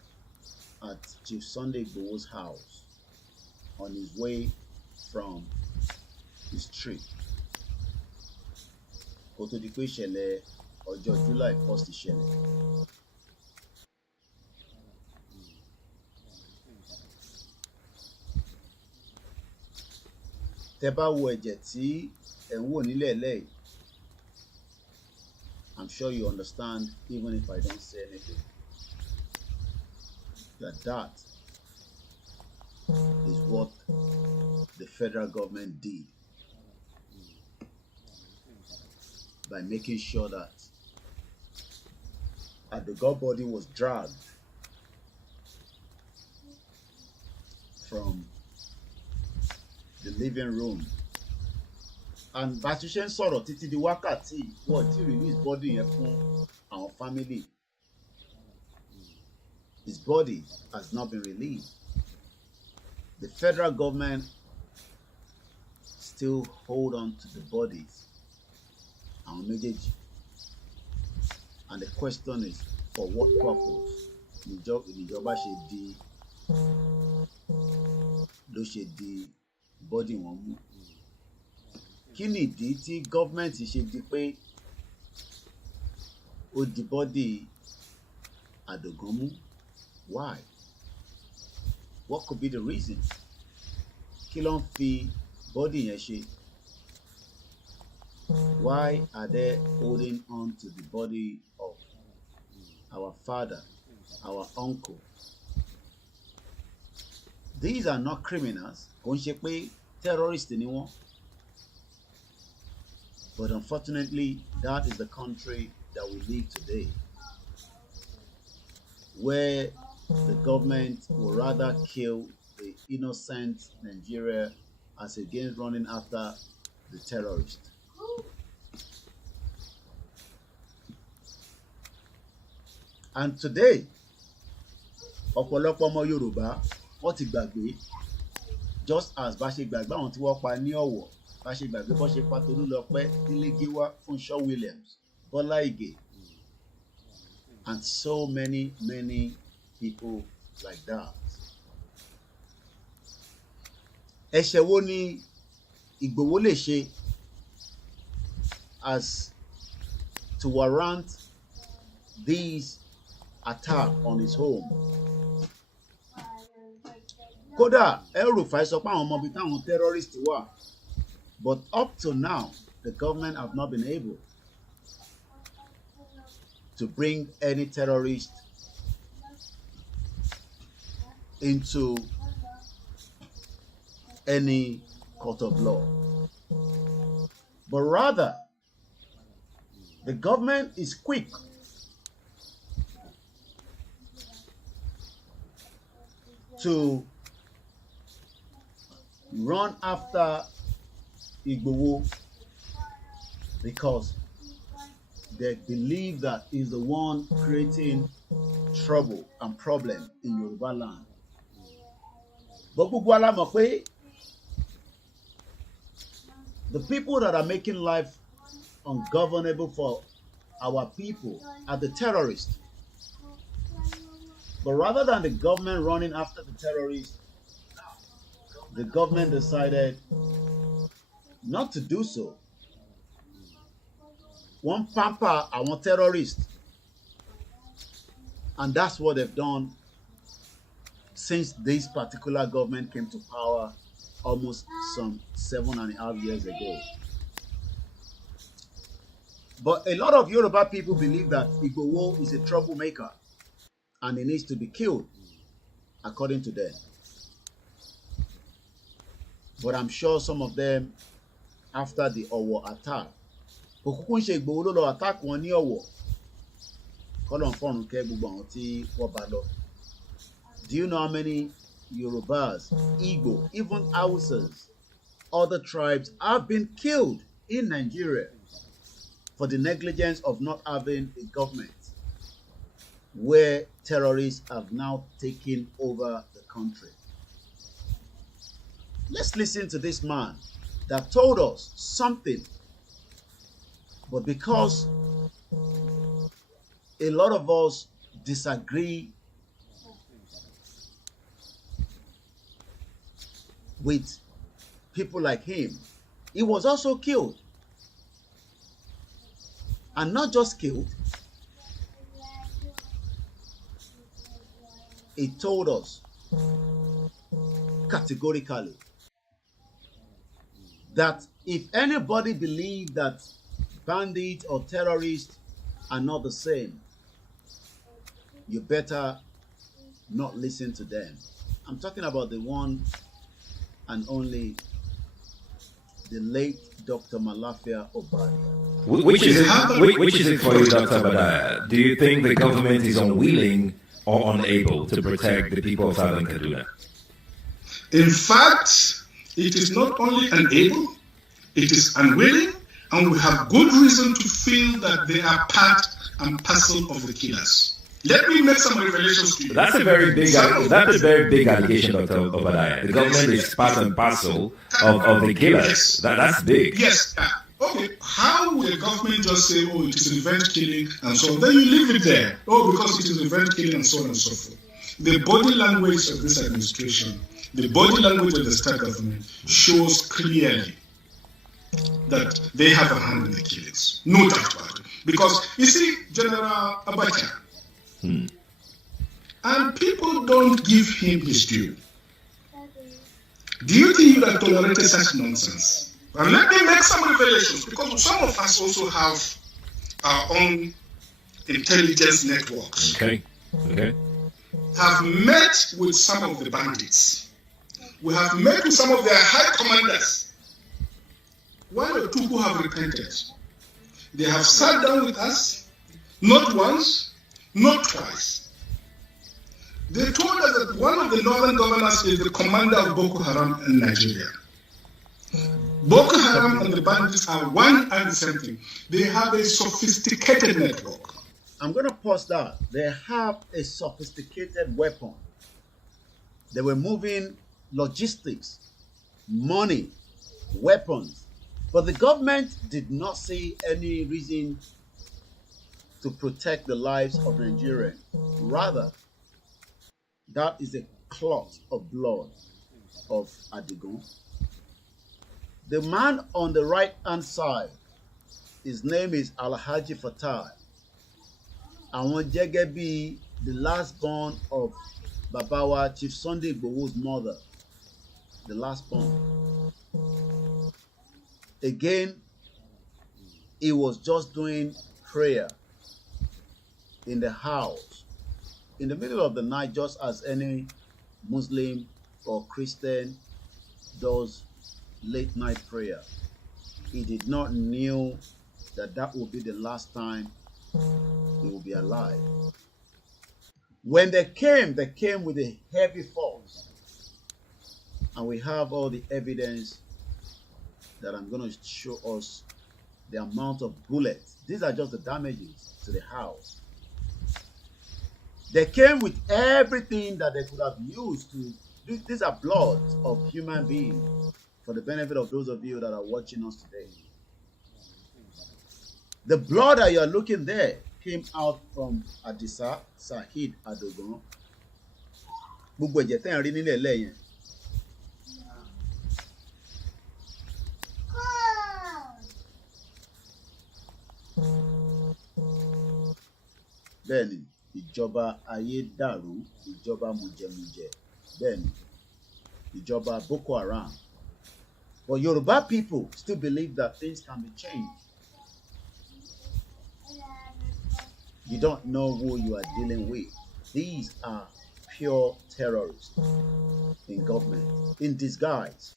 at Chief Sunday Igboho's house on his way from his trip. Kó tó di pé ìṣẹ̀lẹ̀ ọjọ́ July 1st ìṣẹ̀lẹ̀. Tẹ́ bá wo ẹ̀jẹ̀ tí ẹ̀ ń wò nílẹ̀ lẹ́yìn, I'm sure you understand even if I don't say anything that is what the federal government did by making sure that Adeoyo body was dragged from the living room, and bá a ti ṣe ń sọ̀rọ̀ títí di wákàtí wọ́n ti release body yẹn fún àwọn family. His body has not been released. The federal government still hold on to the bodies àwọn méjèèjì, and the question is for what purpose ìjọba ṣe di body wọn mú. Kí ni ìdí tí gọ́ọ̀mẹ̀ntì ṣe di pé ó di bọ́dì Adeoyo mú? Why? What could be the reason? Kí ló ń fi bọ́dì yẹn ṣe? Why are they holding on to the body of our father, our uncle? These are not criminals. Kò ń ṣe pé terrorists ni wọ́n. But unfortunately, that is the country that we live today, where the government would rather kill the innocent Nigeria as against running after the terrorist. And today, ọ̀pọ̀lọpọ̀ ọmọ Yorùbá wọ́n ti gbàgbé, just as bá ṣe gbàgbé àwọn tí wọ́n pa ní Ọ̀wọ̀, bá ṣe gbàgbé bó ṣe pa Tolúlọpẹ́, Dílégiwá, Fúnṣọ́ Williams, Bọ́lá Ìgè, and so many people like that. Ẹ̀ṣẹ̀ wo ni Ìgbòho lè ṣe as to warrant these attack on his home? Kódà El-Rufai sọ pé àwọn ọmọ ibi táwọn terrorists wà, but up to now the government have not been able to bring any terrorist into any court of law. But rather, the government is quick to run after Igboho because they believe that he's the one creating trouble and problem in Yoruba land. But gbogbo wa la mọ̀ pé the people that are making life ungovernable for our people are the terrorists. But rather than the government running after the terrorists, the government decided not to do so. One pamper àwọn terrorists, and that's what they've done since this particular government came to power almost some 7.5 years ago. But a lot of Yoruba people believe that Igboho is a troublemaker and he needs to be killed, according to them. But I'm sure some of them, after the Owo attack, òkùnkùn ṣe Igboho ló lọ attack wọn ní Ọ̀wọ̀. Kọ́lọ̀ fọ́run kẹ́ gbogbo àwọn tí wọ́n bá lọ. Do you know how many Yorubas, Igbo, even Hausas, other tribes have been killed in Nigeria for the negligence of not having a government where terrorists have now taken over the country? Let's listen to this man that told us something, but because a lot of us disagree with people like him, he was also killed. And not just killed, he told us categorically that if anybody believes that bandits or terrorists are not the same, you better not listen to them. I'm talking about the one and only the late Dr. Malafia Obadiah. Which is it for you, Dr. Obadiah? Do you think the government is unwilling or unable to protect the people of Southern Kaduna? In fact, it is not only unable, it is unwilling, and we have good reason to feel that they are part and parcel of the killers. Let me make some revelations to you. That's a very big allegation, Dr. Obadiah. The government is part and parcel of the killers. That's big. Yes. Okay. How will the government just say, oh, it is revenge killing and so on? Then you leave it there. Oh, because it is revenge killing and so on and so forth. The body language of this administration, the body language of the state government shows clearly that they have a hand in the killings. No doubt about it. Because, you see, General Abacha, and people don't give him his due. Do you think you have tolerated such nonsense? And let me make some revelations, because some of us also have our own intelligence networks. Okay. Have met with some of the bandits. We have met with some of their high commanders. One or two who have repented. They have sat down with us, not once, not twice. They told us that one of the northern governors is the commander of Boko Haram in Nigeria. Boko Haram and the bandits are one and the same thing. They have a sophisticated network. I'm going to pause that. They have a sophisticated weapon. They were moving logistics, money, weapons. But the government did not see any reason to protect the lives of Nigerians. Rather, that is a clot of blood of Adigun. The man on the right-hand side, his name is Alhaji Fatai. Àwọn jẹ́gẹ́ bí the last born of Babawa Chief Sunday Igboho's mother, the last born. Again, he was just doing prayer in the house in the middle of the night, just as any Muslim or Christian does late night prayer. He did not know that that would be the last time he will be alive. When they came with a heavy force. And we have all the evidence that I'm going to show us the amount of bullets. These are just the damages to the house. They came with everything that they could have used to. These are blood of human beings for the benefit of those of you that are watching us today. The blood that you are looking there came out from Adisa Saheed Adogun. Gbogbo ẹ̀jẹ̀ tẹ́ ń rí nílẹ̀ lẹ́yìn. Bẹ́ẹ̀ni, ìjọba ayédàrú, ìjọba mùjẹmùjẹ, bẹ́ẹ̀ni, ìjọba Boko Haram. But Yoruba people still believe that things can be changed. You don't know who you are dealing with. These are pure terrorists in government, in disguise.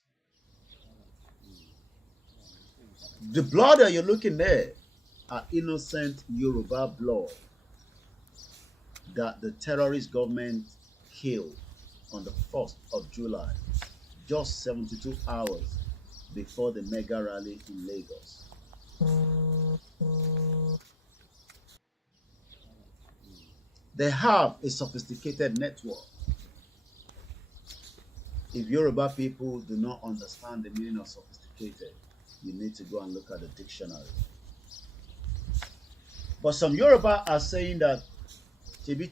The blood that you're looking there are innocent Yoruba blood that the terrorist government killed on the 1st of July, just 72 hours before the mega rally in Lagos. They have a sophisticated network. If Yoruba people do not understand the meaning of sophisticated, you need to go and look at the dictionary. But some Yoruba are saying that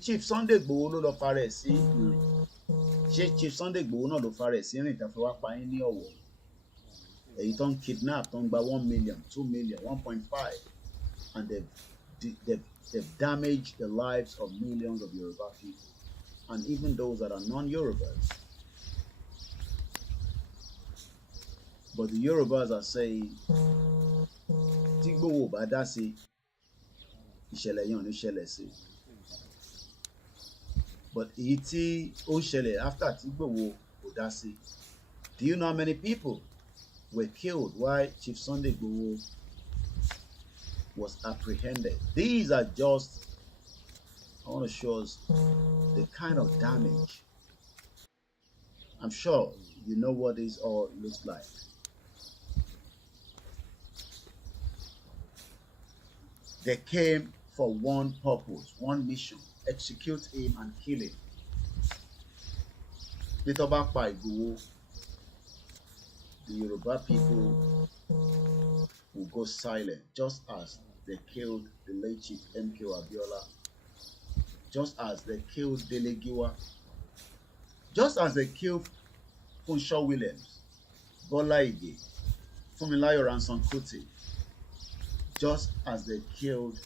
Chief Sunday Igboho ló lọ fara ẹ̀ sí ìrìn. Chief Sunday Igboho náà ló fara ẹ̀ sí ìrìn tàfi wá pa yín ní Ọ̀wọ̀. Èyí tó ń kidnap tó ń gba 1 million, 2 million, 1.5, and they've damaged the lives of millions of Yoruba people, and even those that are non-Yorubas. But the Yorubas are saying, tí Igboho bá dá sí, ìṣẹ̀lẹ̀ yẹn ò ní ṣẹlẹ̀ sí. But èyí tí ó ṣẹlẹ̀ after tí Igboho kò dá sí, do you know how many people were killed while Chief Sunday Igboho was apprehended? These are just, I want to show us the kind of damage. I'm sure you know what this all looks like. They came for one purpose, one mission: execute him and kill him. Little back by Igboho, the Yoruba people will go silent, just as they killed the late Chief MKO Abiola, just as they killed Dele Giwa, just as they killed Funshaw Williams, Bola Ige, Funmilayo Ransom Kuti, just as they killed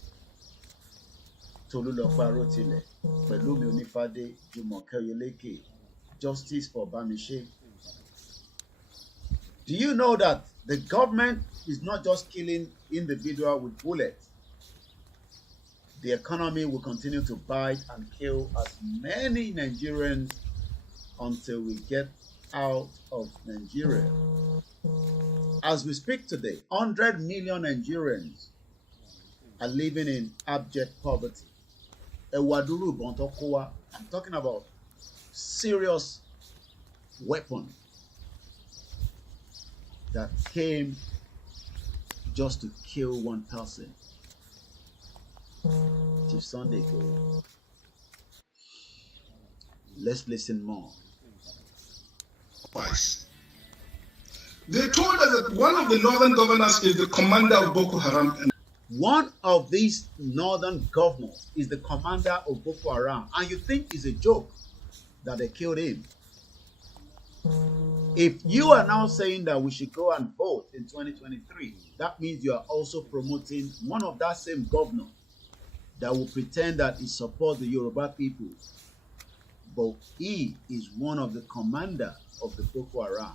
Tolulope Arotile, Pelumi Onifade, Jumoke Oyeleke, Justice for Bamishe. Do you know that the government is not just killing individuals with bullets? The economy will continue to bite and kill as many Nigerians until we get out of Nigeria. As we speak today, 100 million Nigerians are living in abject poverty. Ewaduru Bontokowa, I'm talking about serious weapon that came just to kill one person. Chief Sunday Igboho. Let's listen more. Twice. They told us that one of the northern governors is the commander of Boko Haram. One of these northern governors is the commander of Boko Haram, and you think it's a joke that they killed him. If you are now saying that we should go and vote in 2023, that means you are also promoting one of that same governor that will pretend that he supports the Yoruba people, but he is one of the commander of the Boko Haram.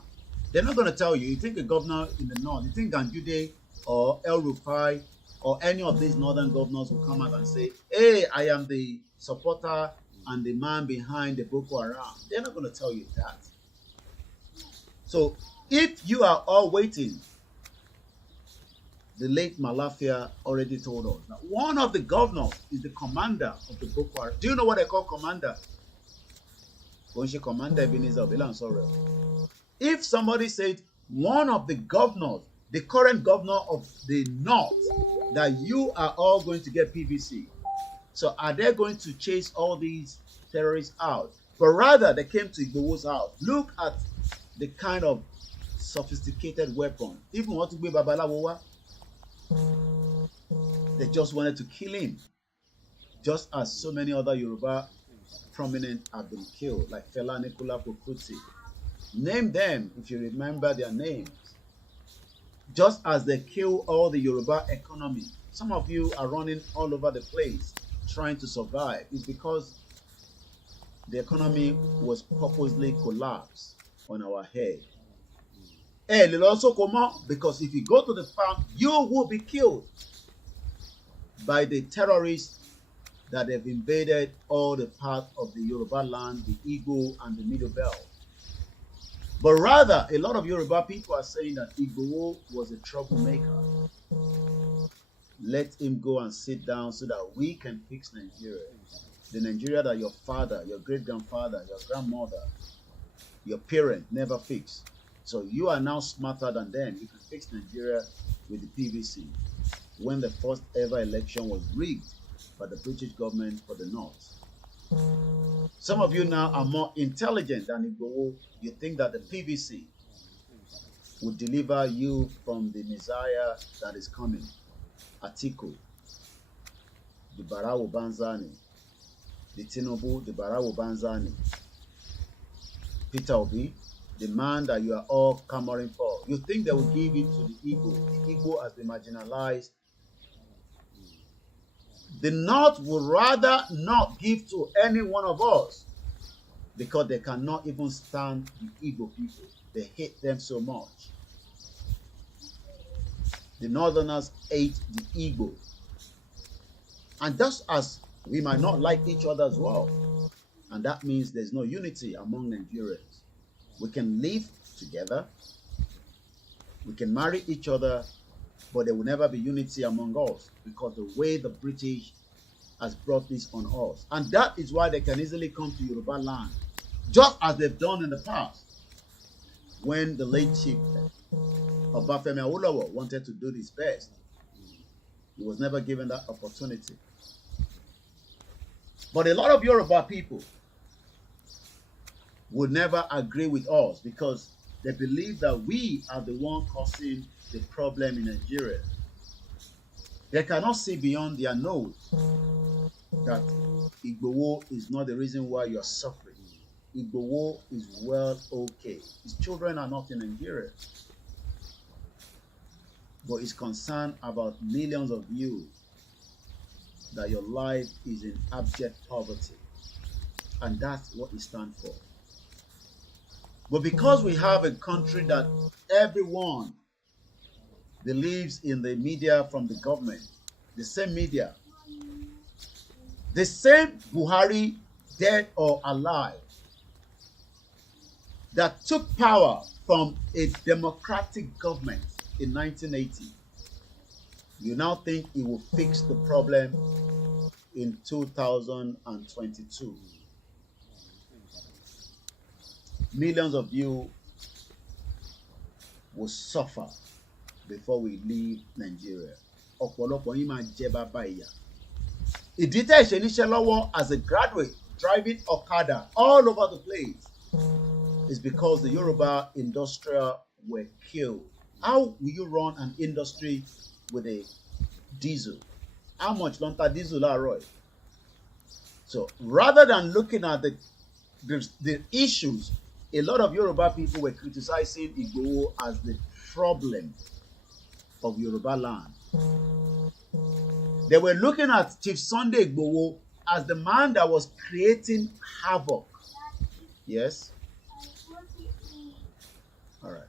They're not going to tell you. You think a governor in the north, you think Ganjude or El Rufai or any of these northern governors will come out and say, hey, I am the supporter and the man behind the Boko Haram. They're not going to tell you that. So if you are all waiting, the late Malafia already told us that one of the governors is the commander of the Boko Haram. Do you know what they call commander? Commander Ebenezer Obilansoro. If somebody said one of the governors, the current governor of the north, that you are all going to get PVC, so are they going to chase all these terrorists out? But rather, they came to Igboho's house. Look at the kind of sophisticated weapon. Even want to be Babalawowa, they just wanted to kill him. Just as so many other Yoruba prominent have been killed, like Fela Anikulapo Kuti. Name them if you remember their names. Just as they kill all the Yoruba economy. Some of you are running all over the place trying to survive. It's because the economy was purposely collapsed on our head. It will also come out because if you go to the farm, you will be killed by the terrorists that have invaded all the parts of the Yoruba land, the Igbo and the Middle Belt. But rather, a lot of Yoruba people are saying that Igboho was a troublemaker. Let him go and sit down so that we can fix Nigeria. The Nigeria that your father, your great-grandfather, your grandmother, your parent never fixed. So you are now smarter than them. You can fix Nigeria with the PVC. When the first ever election was rigged by the British government for the North. Some of you now are more intelligent than Igboho. You think that the PVC will deliver you from the Messiah that is coming. Atiku, the Barawo Banzani, the Tinubu, the Barawo Banzani, Peter Obi, the man that you are all clamoring for. You think they will give it to the Igbo. The Igbo has been marginalized. The North would rather not give to any one of us because they cannot even stand the Igbo people. They hate them so much. The Northerners hate the Igbo. And just as we might not like each other as well, and that means there's no unity among Nigerians. We can live together, we can marry each other, but there will never be unity among us because the way the British has brought this on us. And that is why they can easily come to Yoruba land, just as they've done in the past. When the late chief Obafemi Awolowo wanted to do his best, he was never given that opportunity. But a lot of Yoruba people would never agree with us because they believe that we are the one causing the problem in Nigeria. They cannot see beyond their nose that Igboho is not the reason why you are suffering. Igboho is well okay. His children are not in Nigeria. But he's concerned about millions of you that your life is in abject poverty. And that's what he stands for. But because we have a country that everyone believes in the media from the government, the same media, the same Buhari, dead or alive, that took power from a democratic government in 1980, you now think it will fix the problem in 2022. Millions of you will suffer before we leave Nigeria. Ọ̀pọ̀lọpọ̀ yín máa jẹ bàbá ìyà. Ìdí tẹ́ ṣe níṣẹ́ lọ́wọ́ as a graduate driving Okada all over the place is because the Yoruba industrial were killed. How will you run an industry with a diesel? How much lonta diesel láàárọ̀? So rather than looking at the issues, a lot of Yoruba people were criticizing Igboho as the problem of Yoruba land. They were looking at Chief Sunday Igboho as the man that was creating havoc. Yes? All right.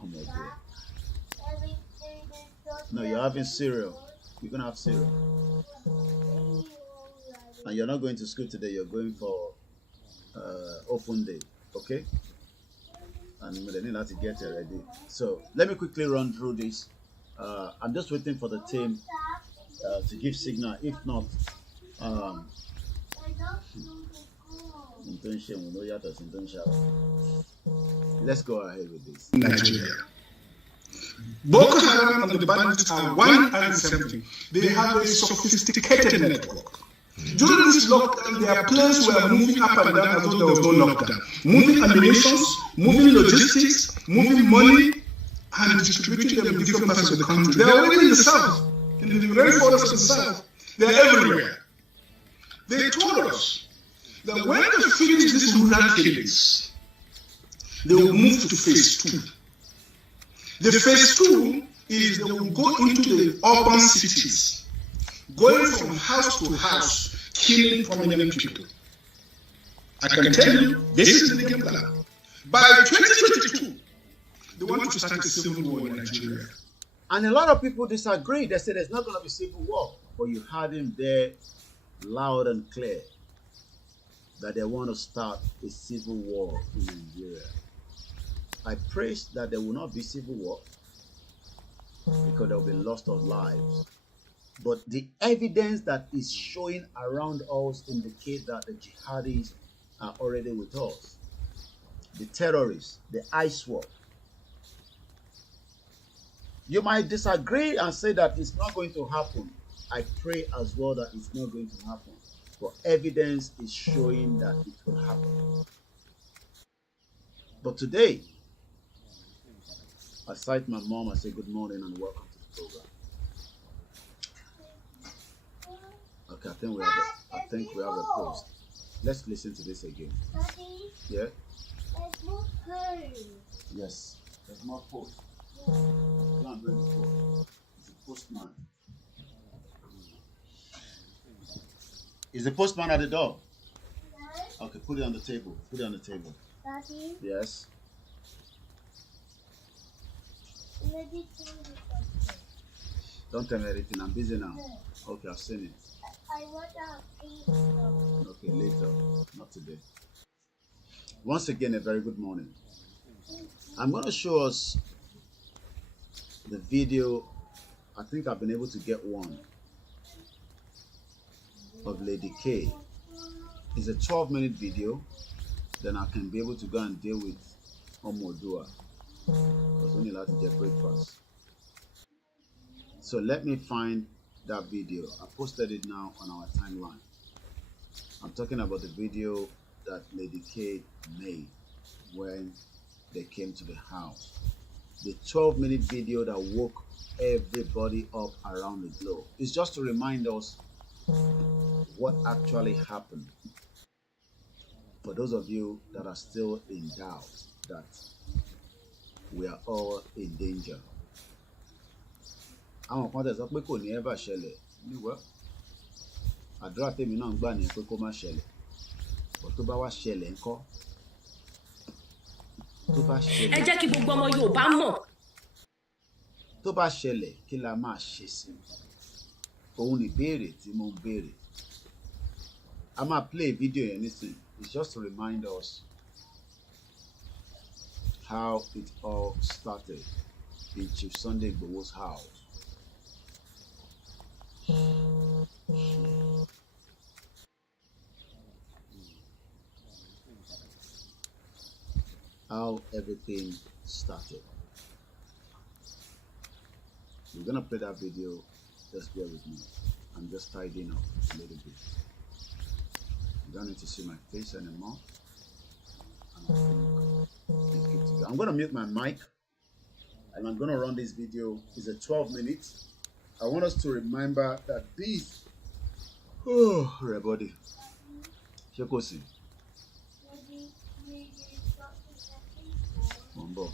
Oh my God. No, you're having cereal. You're going to have cereal. And you're not going to school today. You're going for open day. Okay? And they need to get ready. So let me quickly run through this. I'm just waiting for the team to give signal. If not, Let's go ahead with this. Nigeria. Boko Haram and the bandits are one and the same thing. They have a sophisticated network. During this lockdown, their planes were moving up and down as though there was no lockdown. Moving ammunition, moving logistics, moving money, and distributing them in different parts of the country. They are already in the south, in the rainforest of the south. They are everywhere. They told us that when they finish these rural killings, they will move to phase 2. The phase 2 is they will go into the urban cities, going from house to house, killing prominent people. I can tell you, this is the game plan. By 2022, they want to start a civil war in Nigeria. And a lot of people disagree. They say there's not going to be civil war. But you heard him there loud and clear that they want to start a civil war in Nigeria. I pray that there will not be civil war because there will be loss of lives. But the evidence that is showing around us indicates that the jihadis are already with us. The terrorists, the ISWAP. You might disagree and say that it's not going to happen. I pray as well that it's not going to happen. But evidence is showing that it will happen. But today, I cite my mom, I say good morning and welcome to the program. Okay, I think we have a post. Let's listen to this again. Daddy, Yeah? there's more post. Yes. There's more post. Go and bring the post. It's a postman. Is the postman at the door? No. Okay, put it on the table. Put it on the table. Daddy, Yes. maybe tell me something. Don't tell me anything. I'm busy now. No. Okay, I've seen it. I want to eat some. Okay, later. Not today. Once again, a very good morning. I'm going to show us the video. I think I've been able to get one of Lady K. It's a 12-minute video. Then I can be able to go and deal with Omodua. I was only allowed to get breakfast. So let me find that video. I posted it now on our timeline. I'm talking about the video that Lady K made when they came to the house. The 12-minute video that woke everybody up around the globe. It's just to remind us what actually happened. For those of you that are still in doubt that we are all in danger. Àwọn kan tẹ̀ sọ pé kò ní ever ṣẹlẹ̀ níwẹ̀. Àdúrà tèmi náà ń gbà ní pé kó má ṣẹlẹ̀. But tó bá wá ṣẹlẹ̀ ńkọ́? Tó bá ṣẹlẹ̀. Ẹ jẹ́ kí gbogbo ọmọ Yorùbá mọ̀. Tó bá ṣẹlẹ̀ kí la máa ṣe sí? Òun ni ìbéèrè tí mo ń béèrè. A máa play video yẹn nísìnyí. It's just to remind us how it all started in Chief Sunday Igboho's house. How everything started. We're gonna play that video. Just bear with me. I'm just tidying up a little bit. You don't need to see my face anymore. It's good to go. I'm gonna mute my mic and I'm gonna run this video. It's a 12 minutes. I want us to remember that this everybody. Shekosi. Mambo.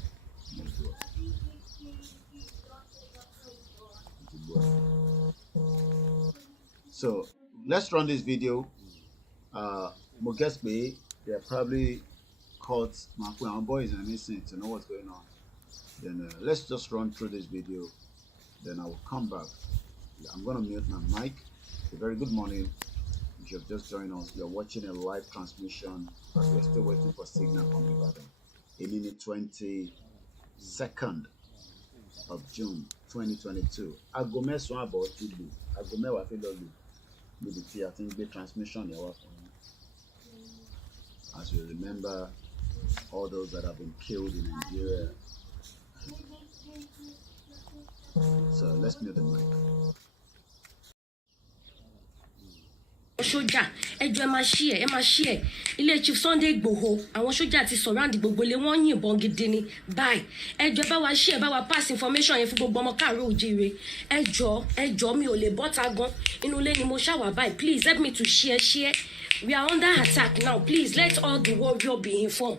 So let's run this video. Mogespe, they're probably caught my boys and missing to know what's going on. Then let's just run through this video. Then I will come back. I'm gonna mute my mic. A very good morning. If you have just joined us, you're watching a live transmission as we're still waiting for signal from Ibadan. In the 22nd of June 2022. Agome Swabo Tibu. Agome Wafilolu. With the transmission, you're welcome. as we remember all those that have been killed in Nigeria. So let's mute the mic. Sójà ẹjọ́ ẹ máa ṣí ẹ ilé Chief Sunday Igboho àwọn sójà ti surround gbogbo ilé wọn yìnbọn gidi ni báyìí ẹjọ́ bá wa ṣí ẹ bá wa pass information yẹn fún gbogbo ọmọ káàárọ̀ oòjíire ẹjọ́ mi ò lè bọ́ta gan inú ilé ni mo ṣàwà báyìí please help me to share we are under attack now please let all the warrior be informed.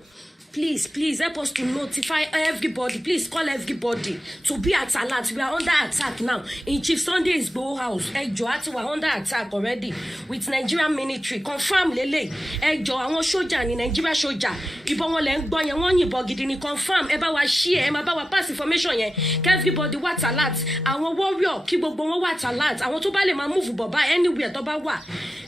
Please help us to notify everybody. Please call everybody to be at alert. We are under attack now in Chief Sunday Igboho house. Ẹjọ́ we are under attack already with Nigerian military. Confirm lele. Ẹjọ́ àwọn sójà ni Nigeria sójà. Ìbọn wọn lẹ ń gbọ́ yẹn wọ́n yìnbọn gidi ni confirm. Ẹ bá wa share, ẹ má bá wa pass information yẹn. Everybody wà at alert. Àwọn warrior kí gbogbo wọn wà at alert. Àwọn tó bá lè máa move bọ̀ bá anywhere tó bá wà.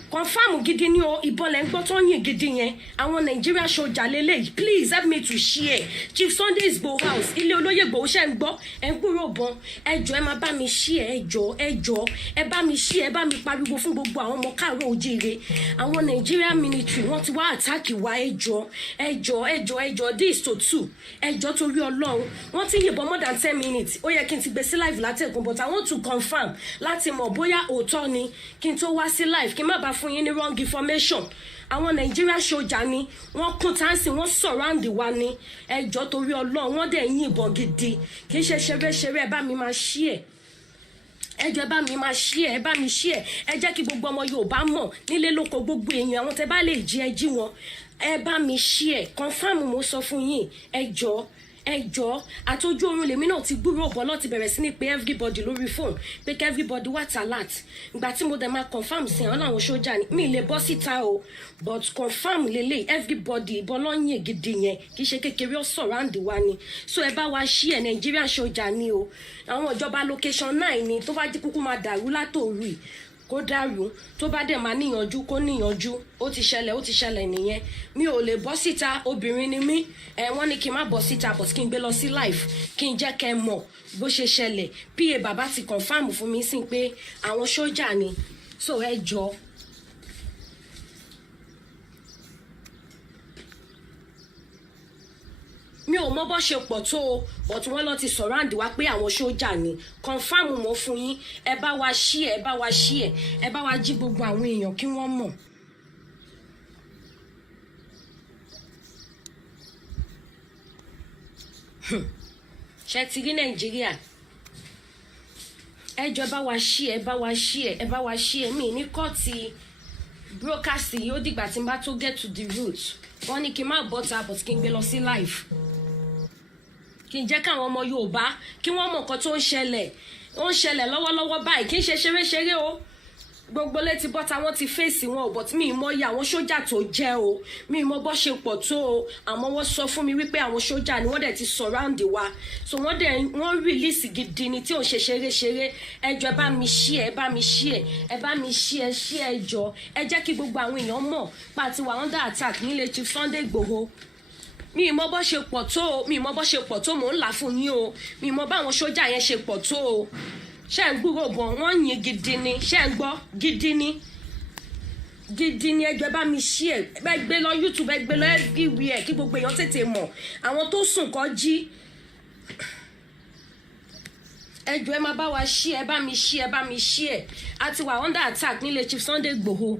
Confirm gidi ni o ìbọn lẹ ń gbọ́ tó yìn gidi yẹn àwọn Nigeria sójà lélẹ̀ please help me to share Chief Sunday Igboho house ilé olóyè Igboho ṣe ń gbọ́ ẹ ń gbúrò bọn ẹjọ́ ẹ máa bá mi share ẹjọ́ ẹ bá mi share ẹ bá mi pariwo fún gbogbo àwọn ọmọ káàárọ̀ oòjíire àwọn Nigeria military wọ́n ti wá attack wa ẹjọ́ this to 2 ẹjọ́ torí Ọlọ́run wọ́n ti yìnbọn more than 10 minutes ó yẹ kí n ti gbé sí live látẹ̀kùn but I want to confirm láti mọ̀ bóyá òótọ́ ni kí n tó wá sí live kí n má bàa fún yín ní wrong information àwọn Nigeria sójà ni wọ́n kún táǹsì wọ́n surround wa ni ẹjọ́ torí Ọlọ́run wọ́n dẹ̀ yìnbọn gidi kì í ṣe ṣeré ẹ bá mi máa share ẹjọ́ ẹ bá mi máa share ẹ jẹ́ kí gbogbo ọmọ Yorùbá mọ̀ nílé lóko gbogbo èèyàn àwọn tẹ́ bá lè jí ẹ jí wọn ẹ bá mi share confirm mo sọ fún yín ẹjọ́ àtọ́jú oorun lèmi náà ti gbúrò ọ̀bọ̀ náà ti bẹ̀rẹ̀ sí ní pé everybody lórí phone pé kí everybody wà alert ìgbà tí mo dẹ̀ máa confirm sí àwọn làwọn sójà ni mi lè bọ́ síta o but confirm lélẹ̀ everybody ìbọn lọ́yìn gidi yẹn kì í ṣe kékeré ó surround wa ni so ẹ bá wa share Nigeria sójà ni o àwọn ìjọba location 9 ni tó bá jí kúkú máa dàrú látòru kó dàrú tó bá dẹ̀ máa níyànjú kó níyànjú ó ti ṣẹlẹ̀ nìyẹn mi ò lè bọ́ síta obìnrin ni mí wọ́n ní kí n má bọ́ síta but kí n gbé lọ sí live kí n jẹ́ kẹ́ mọ̀ bó ṣe ṣẹlẹ̀ PA bàbá ti confam fún mi sí pé àwọn sójà ni so ẹjọ́ mi ò mọ bó ṣe pọ̀ tó o but wọ́n lọ ti surround wa pé àwọn sójà ni confam mo fún yín ẹ bá wa share ẹ bá wa jí gbogbo àwọn èèyàn kí wọ́n mọ̀. ṣe ti rí Nàìjíríà ẹjọ́ ẹ bá wa share mi ní kọ́ọ̀tì broadcast yìí ó dìgbà tí n bá tó get to the root wọ́n ní kí n má bọ́ta but kí n gbé lọ sí live kí n jẹ́ káwọn ọmọ Yorùbá kí wọ́n mọ̀ nǹkan tó ń ṣẹlẹ̀ lọ́wọ́lọ́wọ́ báyìí kí n ṣe ṣeré o gbogbo létí bọ́ta wọ́n ti fèsì wọn ò but mi mọ iye àwọn sójà tó jẹ́ o mi mọ bó ṣe pọ̀ tó o àmọ́ wọ́n sọ fún mi wípé àwọn sójà ni wọ́n dẹ̀ ti surround wa so wọ́n release gidi ni tí ò ń ṣe ṣeré ẹjọ́ ẹ bá mi share ẹjọ́ ẹ jẹ́ kí gbogbo àwọn èèyàn mọ̀ pàtí wà under attack nílé Chief Sunday Igboho mi mọ bó ṣe pọ̀ tó mò ń là fún yín o mi mọ báwọn sójà yẹn ṣe pọ̀ tó o ṣe ń gbúrò bọ̀ wọ́n yìn gidi ni ṣe ń gbọ́ gidi ni ẹjọ́ bá mi share ẹ gbé lọ YouTube ẹ gbé lọ everywhere kí gbogbo èèyàn tètè mọ̀ àwọn tó sùn kọ́ jí ẹjọ́ ẹ máa bá wa share ẹ bá mi share àti wà under attack nílé Chief Sunday Igboho.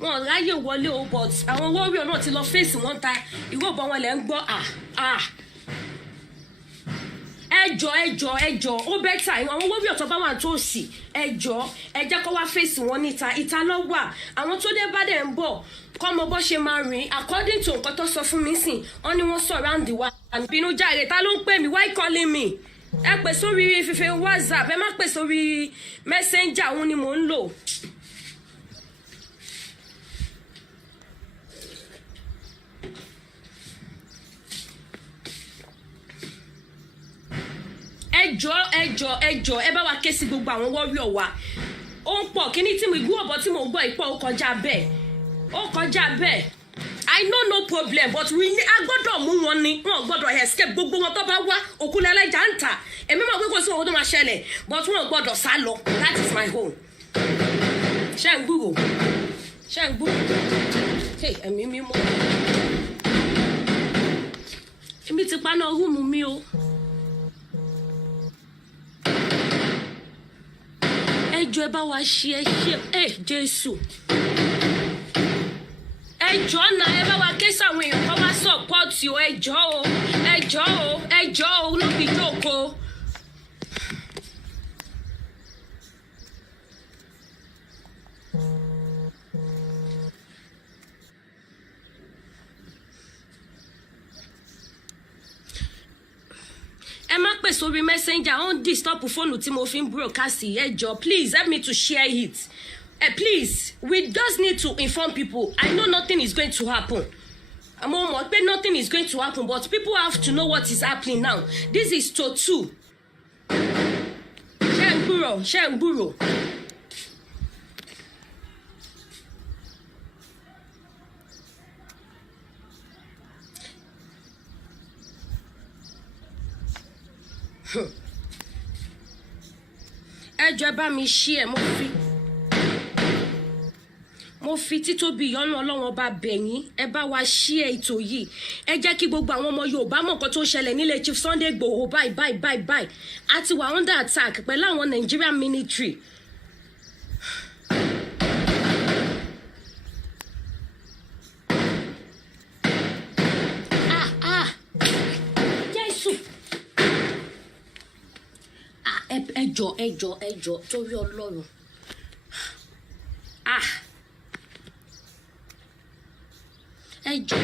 wọn ráyè wọlé o but àwọn warrior náà ti lọ fèsì wọn ta ìwé ìbọn wọn lẹ ń gbọ́ ẹjọ́ ó bẹ́tà àwọn warrior tó bá wà tó sì ẹjọ́ ẹ jẹ́ kó wá fèsì wọn níta ìta lọ wà àwọn tó dé bá dẹ̀ ń bọ̀ kọ́ mọ bó ṣe máa rìn according to nǹkan tó sọ fún mi sìn wọ́n ní wọ́n surround wa bínú jàre ta ló ń pè mí why calling me ẹ pè sórí fífẹ́ WhatsApp ẹ má pè sórí messenger òun ni mò ń lò. ẹjọ́ ẹ bá wa ké sí gbogbo àwọn warrior wa ó ń pọ̀ kíní tí mo ìgbú ọ̀bọ tí mo gbọ́ ìpọ̀ ó kọjá bẹ́ẹ̀ I know no problem but a gbọ́dọ̀ mú wọn ni wọn gbọ́dọ̀ escape gbogbo wọn tó bá wá òkúlẹ̀ ẹlẹ́jà ń tà èmi mọ̀ pé kò sí sí ohun tó máa ṣẹlẹ̀ but wọ́n gbọ́dọ̀ sá lọ that is my own. ṣé ń gbúrò ẹ̀mí mímọ́ èmi ti paná rúùmù mi o. ẹjọ́ ẹ bá wa ṣe Jésù ẹjọ́ náà ẹ bá wa ké sáwọn èèyàn kan wá sọ́pọ́ọ̀tì o ẹjọ́ o lóbi jókòó. ẹ má pè sórí messenger on disturb fóònù tí mo fi ń broadcast ẹjọ́ please help me to share it. Please, we just need to inform people. I know nothing is going to happen. Nothing is going to happen, but people have to know what is happening now. This is Totu. Shemburo. Ẹ jọ̀ọ́ bá mi share mo fi títóbi ìyọ́nú Ọlọ́run ọba bẹ̀yín ẹ bá wa share ètò yìí ẹ jẹ́ kí gbogbo àwọn ọmọ Yorùbá mọ̀ nǹkan tó ṣẹlẹ̀ nílé Chief Sunday Igboho báyìí àti wà under attack pẹ̀lú àwọn Nigerian military. Jésù ẹjọ́ torí Ọlọ́run. Ẹjọ́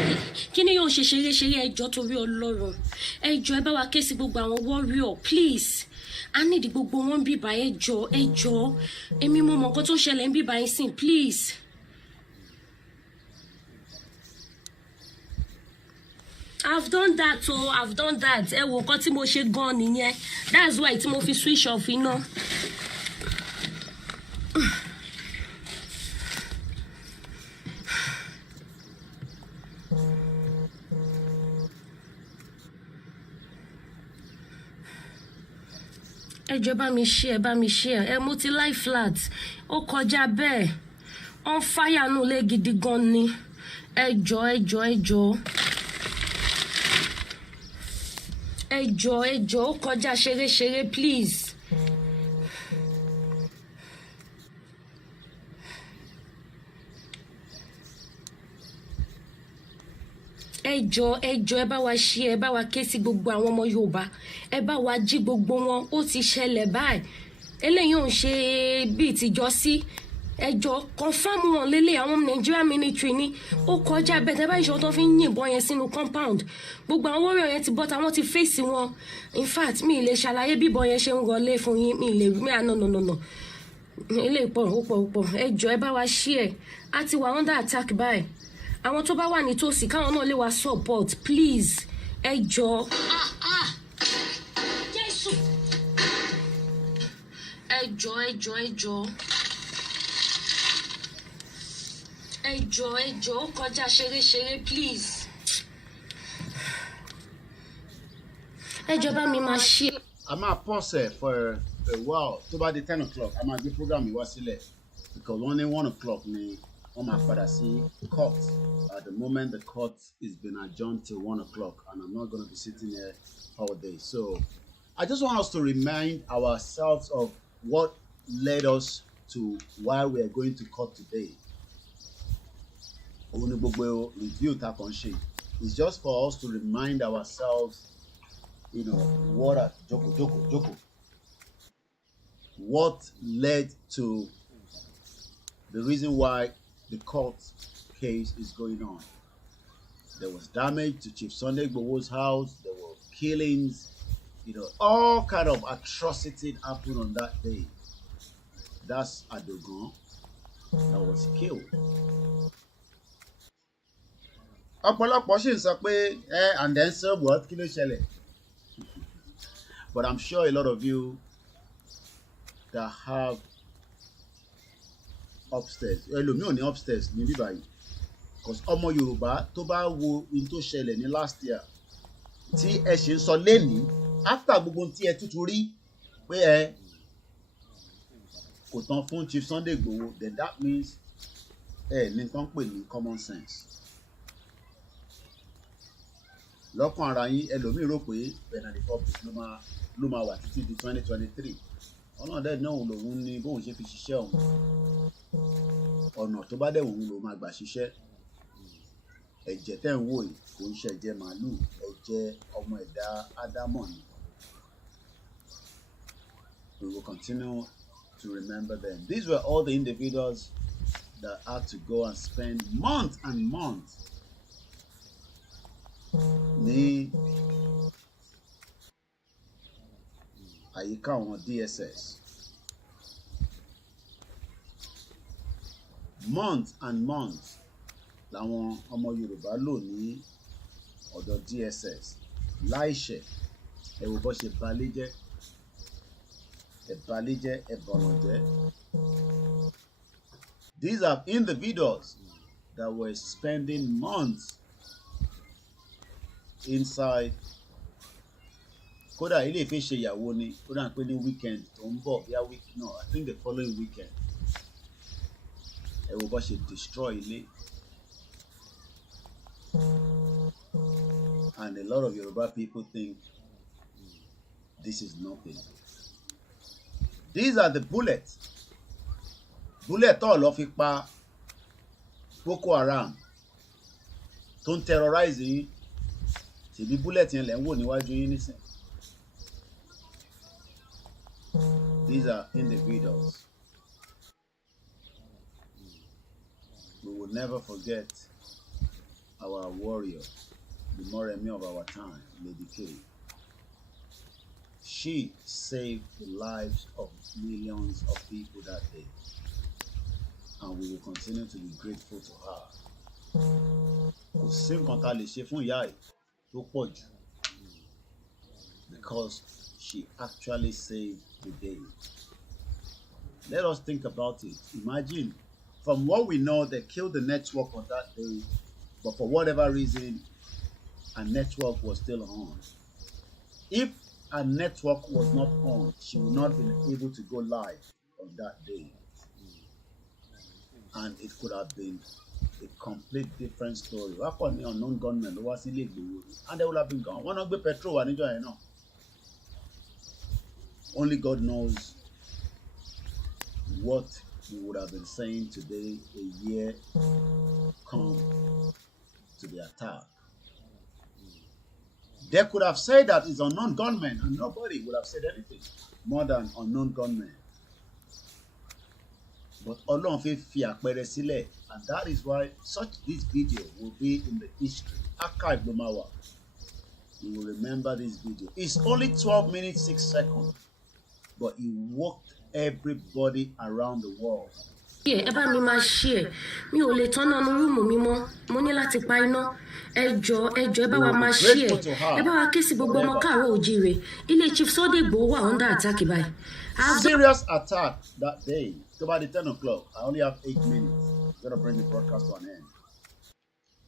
kí ni yóò ṣe ṣeré ẹjọ́ torí Ọlọ́run ẹjọ́ ẹ bá wa ké sí gbogbo àwọn warrior please I need gbogbo wọn bíbá ẹjọ́ èmi mo mọ nǹkan tó ń ṣẹlẹ̀ ń bíbá yín sìn please. I've done that ẹ wo nǹkan tí mo ṣe gan nìyẹn that's why tí mo fi switch off iná. ẹjọ́ bá mi share ẹ mo ti live flat ó kọjá bẹ́ẹ̀ on fire nù lé gidi gan ni ẹjọ́ ó kọjá ṣeré please. ẹjọ́ ẹ bá wa share ẹ bá wa ké sí gbogbo àwọn ọmọ Yorùbá ẹ bá wa jí gbogbo wọn ó ti ṣẹlẹ̀ báyìí eléyìí ò ń ṣe bíi tìjọ sí ẹjọ́ confam wọn lélẹ̀ àwọn Nigerian military ní ó kọjá bẹ́ẹ̀ tẹ́ bá ìṣòro tó fi ń yìnbọn yẹn sínú compound gbogbo àwọn warrior yẹn ti bọ́ táwọn ti fèsì wọn in fact mi lè ṣàlàyé bí ìbọn yẹn ṣe ń rọlé fún yín mi lè rí no ilé pọ̀ ẹjọ́ ẹ bá wa share á ti wà under attack báyìí àwọn tó bá wà nítòsí káwọn náà lè wá support please ẹjọ́. Jésù ẹjọ́ kọjá ṣeré please. ẹjọ́ bá mi máa ṣe. a máa pause for a while tó bá di 10 o'clock a máa gbé program yìí wá sílẹ̀ because wọ́n ní 1 o'clock ni wọ́n máa padà sí court. At the moment the court is been adjourned till 1 o'clock and I'm not going to be sitting here all day. So I just want us to remind ourselves of what led us to why we are going to court today. Review it's just for us to remind ourselves, what led to the reason why the court case is going on. There was damage to Chief Sunday Igboho's house. There were killings. All kind of atrocity happened on that day. That's Adeoyo that was killed. Ọ̀pọ̀lọpọ̀ ṣì ń sọ pé and then so what kí ló ṣẹlẹ̀? But I'm sure a lot of you that have upstairs ẹlòmíì ò ní upstairs ní bíbá yìí because ọmọ Yorùbá tó bá wo in tó ṣẹlẹ̀ ní last year tí ẹ ṣe ń sọ lẹ́nìí after gbogbo tí ẹ tuntun rí pé ẹ kò tán fún Chief Sunday Igboho, then that means ní tán pè ní common sense. Lọ́kàn ara yín ẹlòmíì rò pé Benin Republic ló máa wà títí di 2023. Ọlọ́run dẹ̀ náà lòun ní bóun ṣe fi ṣiṣẹ́ òun. Ọ̀nà tó bá dẹ̀ òun ló máa gbà ṣiṣẹ́. Ẹ̀jẹ̀ tẹ́ ń wò yìí kò ń ṣe ẹ̀jẹ̀ màálù, ẹ̀jẹ̀ ọmọ ẹ̀dá Ádámọ̀ ni. We will continue to remember them. These were all the individuals that had to go and spend months and months ní àyíká àwọn DSS. Months and months làwọn ọmọ Yorùbá lò ní ọ̀dọ̀ DSS láìṣẹ̀. Ẹ wo bó ṣe balẹ̀ jẹ́, ẹ balẹ̀ jẹ́, ẹ bọ̀rọ̀ jẹ́. These are individuals that were spending months inside. Kódà ilé ìfẹ́ ṣe ìyàwó ni, kódà pé ní weekend tó ń bọ̀ bíi week no, I think the following weekend. Ẹ wo bó ṣe destroy ilé. And a lot of Yoruba people think this is nothing. These are the bullets. Bullet tó lọ fi pa Boko Haram tó ń terrorize yín. Ṣèbí bullet yẹn lẹ́ ń wò níwájú yín nísìn. These are individuals. We will never forget our warrior, the Moremi of our time, Lady K. She saved the lives of millions of people that day. And we will continue to be grateful to her. Kò sí nǹkan tá a lè ṣe fún ìyá yìí tó pọ̀ jù. Because she actually saved the day. Let us think about it. Imagine, from what we know, they killed the network on that day, but for whatever reason, a network was still on. If a network was not on, she would not have been able to go live on that day. And it could have been a complete different story. Wá kọ́ ní unknown gunmen ló wá sí ilé Ìgbòho, and they would have been gone. Wọ́n náà gbé petrol wá níjọ́ yẹn náà. Only God knows what we would have been saying today, a year come to the attack. They could have said that it's unknown gunmen, and nobody would have said anything more than unknown gunmen. But Ọlọ́run fẹ́ fi àpẹẹrẹ sílẹ̀, and that is why this video will be in the history archive ló máa wà. You will remember this video. It's only 12 minutes 6 seconds, but it woke everybody around the world. ẹ bá mi máa ṣe ẹ mi ò lè tán náà ní rúùmù mi mọ́ mo ní láti pa iná ẹ jọ̀ọ́ ẹ bá wa máa ṣe ẹ bá wa ké sí gbogbo ọmọ káàárọ̀ oòjíire ilé Chief Sunday Igboho wà under attack báyìí. Serious attack that day. It's about 10 o'clock. I only have 8 minutes. I'm gonna bring the broadcast to an end,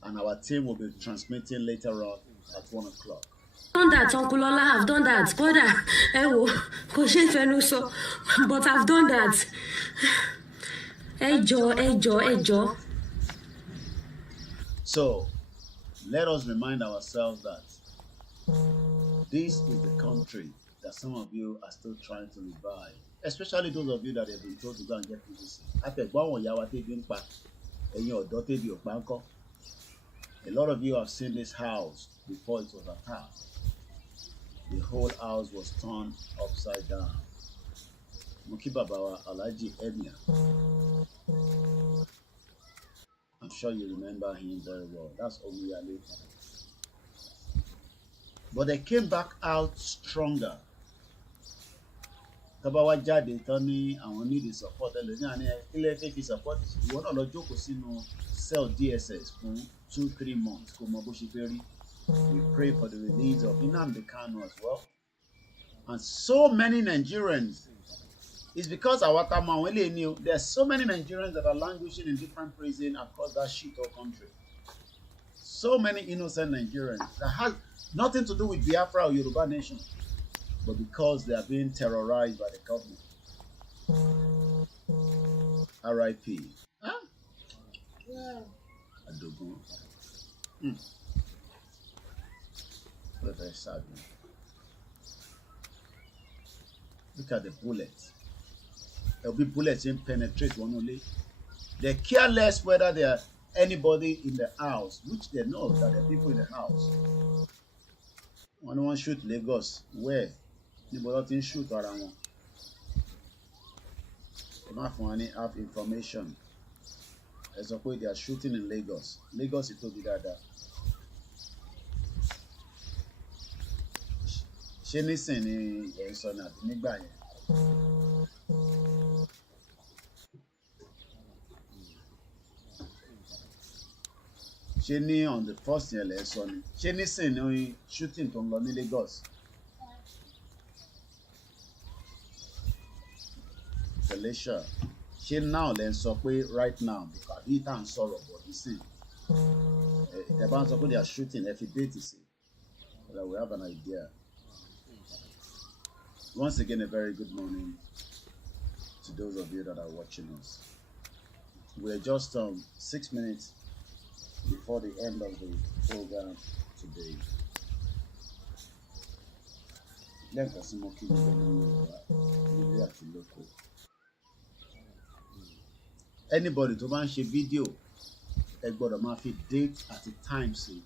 and our team will be transmitting later on at 1 o'clock. Done that, Uncle Lola, I've done that. Kódà ẹ wò kò ṣe é fẹnu sọ, but I've done that. Ẹ jọ̀ọ́. So, let us remind ourselves that this is the country that some of you are still trying to revive, especially those of you that have been told to go and get PVC. A lot of you have seen this house before it was attacked. The whole house was turned upside down. Mukibabawa Alaji Emia. I'm sure you remember him very well. That's Omiyale. But they came back out stronger. Tabawa jáde tán ní àwọn need support ẹlòmíràn àní ilé fẹ́ fi support ìwọ náà lọ jókòó sínú cell DSS fún 2-3 months kò mọ bó ṣe fẹ́ rí. We pray for the release of NNAMDI KANU as well. And so many Nigerians. It's because there's so many Nigerians that are languishing in different prisons across that shithole country. So many innocent Nigerians that has nothing to do with Biafra or Yoruba nation. but because they are being terrorized by the government. R.I.P. Huh? Yeah. Adogun. What a very sad one. Look at the bullets. There'll be bullets in penetrate one only. They care less whether there are anybody in the house, which they know that there are people in the house. When one shoot Lagos, where? Anybody didn't shoot around. They might find any half information. As a way they are shooting in Lagos. Lagos is told that. Ṣé nísìn ni ẹ̀ ń sọ ní àbí nígbà yẹn? Ṣé ní on the first yẹn lẹ̀ ń sọ ni? Ṣé nísìn ni shooting tó ń lọ ní Lagos? Felicia, ṣé now lẹ̀ ń sọ pé right now àbí tá à ń sọ̀rọ̀ bọ̀ nísìn? Tẹ̀ bá ń sọ pé they are shooting ẹ fi déètì sí. So that we have an idea. Once again, a very good morning to those of you that are watching us. We're just 6 minutes before the end of the program today. Anybody tó bá ń ṣe fídíò ẹ gbọ́dọ̀ máa fi date àti time sí.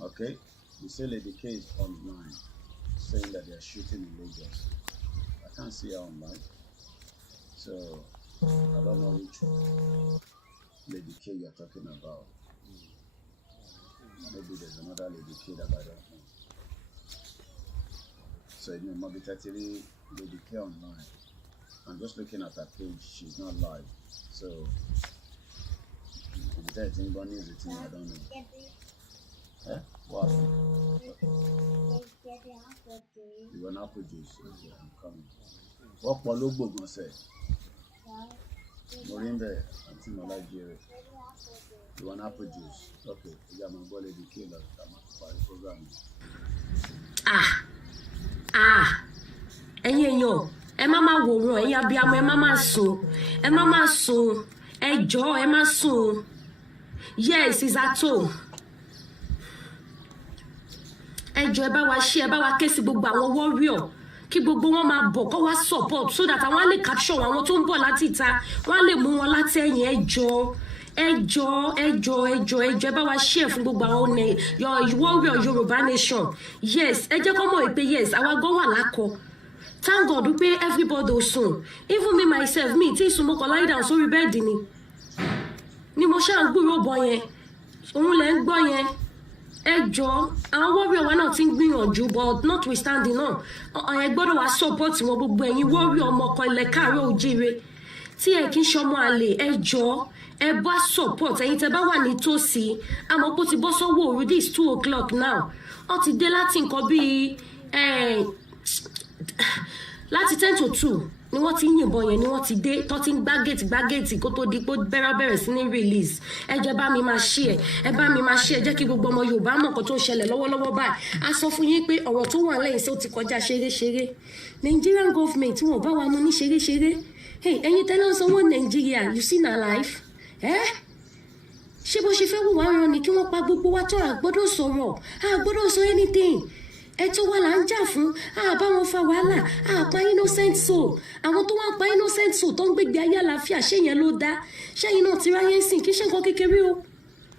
Okay? You say Lady K is online saying that they are shooting in Lagos. I can't see her online. So I don't know which Lady K you're talking about. Maybe there's another Lady K that I don't know. So it might be actually Lady K online. I'm just looking at her page. She's not live. So if there's anybody news with me, I don't know. Eh? What? You want apple juice? Okay, I'm coming. What polo gbogbo say? Morimbe, Auntie Malajere. You want apple juice? Okay, you got my boy Lady K. I'm at the program. Ẹ̀yin èèyàn, ẹ má máa wòran, ẹ̀yin abiyamọ, ẹ má máa sùn, ẹ má máa sùn, ẹ jọ̀ọ́, ẹ má sùn. Yes, it's at home. Ẹ jọ̀ọ́, ẹ bá wa share, ẹ bá wa ké sí gbogbo àwọn warrior kí gbogbo wọn máa bọ̀ kó wá support so that àwọn á lè capture àwọn tó ń bọ̀ láti ìta wọ́n á lè mú wọn láti ẹ̀yìn. Ẹ jọ̀ọ́, ẹ bá wa share fún gbogbo àwọn warrior Yorùbá nation. Yes, ẹ jẹ́ kó mọ̀ pé yes, àwa gan wà lákọ. Thank God wípé everybody ò sùn. Even me myself, mi tí sùn mo kàn lie down sórí bẹ́ẹ̀dì ni mo ṣáà ń gbúrò bọ̀ yẹn. Òun lẹ̀ ń gbọ́ yẹn. Ẹ jọ̀ọ́, àwọn warrior wa náà ti ń gbìyànjú but notwithstanding náà ẹ gbọ́dọ̀ wá support wọn gbogbo ẹ̀yin warrior ọmọ ọkọ ilẹ̀ káàárọ̀ oòjíire tí ẹ kì í ṣọmọ àlè. Ẹ jọ̀ọ́, ẹ bá support ẹ̀yin tẹ́ bá wà nítòsí. Àmọ́ pé ó ti bọ́ sọ́wọ́ òru, this 2 o'clock now. Ó ti dé láti nǹkan bíi láti 10 to 2 ni wọ́n ti ń yìnbọn yẹn ni wọ́n ti dé tó ti ń gbá géètì kó tó di pé bẹ̀rẹ̀ sí ní release. Ẹ jẹ́ bá mi máa share, ẹ bá mi máa share, jẹ́ kí gbogbo ọmọ Yorùbá mọ̀ nǹkan tó ń ṣẹlẹ̀ lọ́wọ́lọ́wọ́ báyìí. A sọ fún yín pé ọ̀rọ̀ tó wà lẹ́yìn sí ó ti kọjá ṣeré. Nigerian government wọn ò bá wa mú ní ṣeré. Hey, ẹ̀yin tẹ́lẹ̀ ń sanwó Nigeria, you see na life. Ṣé bó ṣe fẹ́ wù wá rán ni kí wọ́n pa gbogbo wa tó àgbọ́dọ̀ sọ̀rọ̀, àgbọ́dọ̀ sọ anything. Ẹ̀tọ́ wa là ń jà fún, bá wọn fa wàhálà, pa innocent soul. Àwọn tó wá pa innocent soul tó ń gbégbé ayé àlàáfíà, ṣé yẹn ló dá? Ṣẹ́yìn náà ti ráyé ń sìn, kì í ṣe nǹkan kékeré o.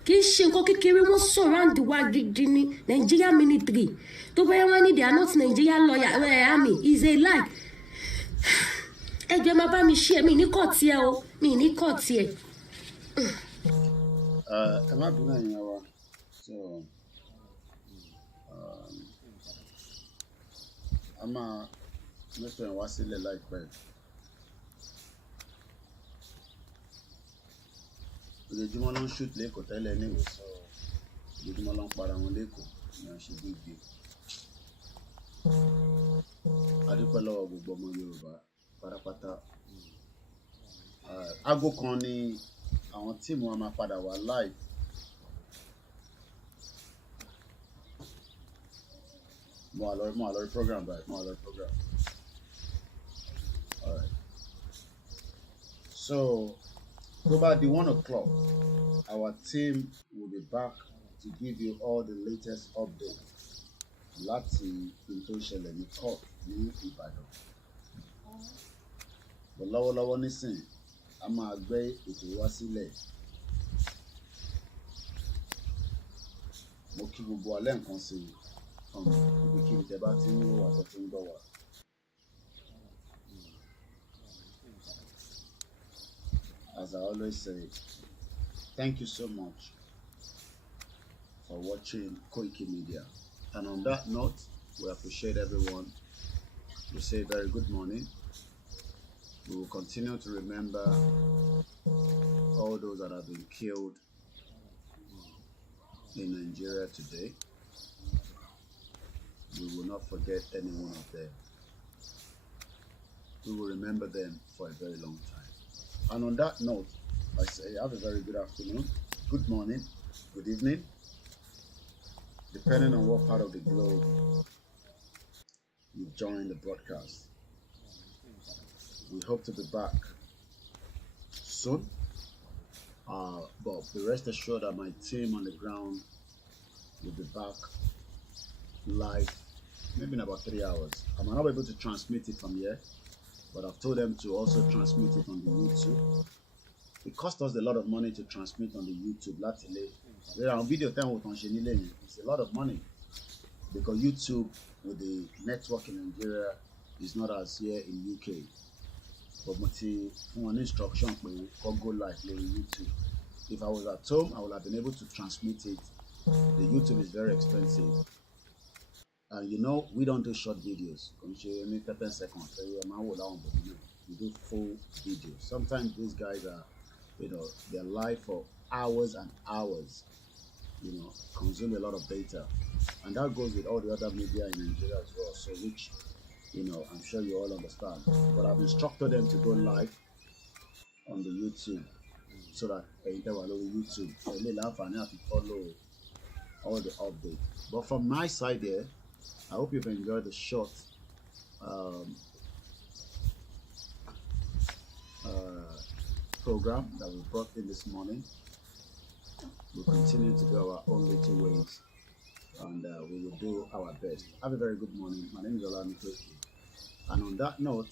Kì í ṣe nǹkan kékeré, wọ́n surround wa gidi ní Nigeria military. Tó bá yẹ wá ní they are not Nigerian lawyer army is a lie. Ẹ jẹ́ máa bá mi share, mi ní kọ́ tiẹ̀ o, mi ní kọ́ tiẹ̀. Ẹ má bínú ẹ̀yin wa. So a máa mẹ́fẹ̀ẹ́ wá sílẹ̀ láìpẹ́. Ojoojúmọ́ ló ń shoot lẹ́kọ̀ọ́ tẹ́lẹ̀ níwèé sọ ojoojúmọ́ ló ń para wọn lẹ́kọ̀ọ́ ní àṣẹ gbígbé. A dúpẹ́ lọ́wọ́ gbogbo ọmọ Yorùbá pátápátá. Aago kan ni àwọn tíìmù wa máa padà wá live. More program, right? More program. All right. So, about the 1 o'clock, our team will be back to give you all the latest updates. Láti tó ṣẹlẹ̀ ní court ní Ìbàdàn. But lọ́wọ́lọ́wọ́ nísìn, a máa gbé ètò wá sílẹ̀. Mo kí gbogbo alẹ́ nǹkan sí ibikíbi tẹ́ bá ti ń wò àtọ́ tó ń gbọ́ wá. As I always say, thank you so much for watching Koikimedia. And on that note, we appreciate everyone. We say very good morning. We will continue to remember all those that have been killed in Nigeria today. We will not forget any one of them. We will remember them for a very long time. And on that note, I say have a very good afternoon, good morning, good evening, depending on what part of the globe you join the broadcast. We hope to be back soon. But be rest assured that my team on the ground will be back live maybe in about 3 hours. I might not be able to transmit it from here, but I've told them to also transmit it on the YouTube. It cost us a lot of money to transmit on the YouTube. It's a lot of money because YouTube with the network in Nigeria is not as here in UK. But one instruction for go live on YouTube. If I was at home, I would have been able to transmit it. The YouTube is very expensive. And you know, we don't do short videos. We do full videos. Sometimes these guys are, they're live for hours and hours, consume a lot of data. And that goes with all the other media in Nigeria as well. So which, I'm sure you all understand. But I've instructed them to go live on the YouTube so that they will YouTube. So they have to follow all the updates. But from my side here, I hope you've enjoyed the short program that we brought in this morning. We'll continue to go our own little ways, and we will do our best. Have a very good morning. My name is OLAMILEKAN. And on that note,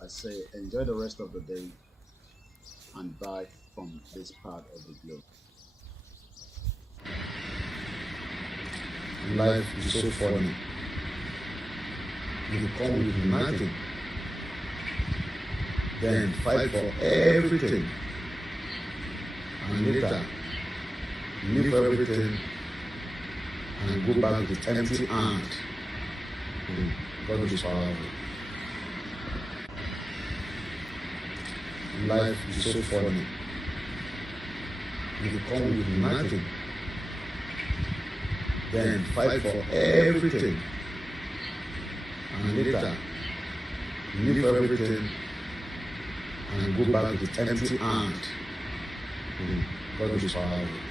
I say enjoy the rest of the day and bye from this part of the globe. Life is so funny. You come with nothing, then fight for everything, and later leave everything and go back with empty hand. God is powerful. Life is so funny. You come with nothing, then fight for everything, and later leave everything and go back with empty hand. God is powerful.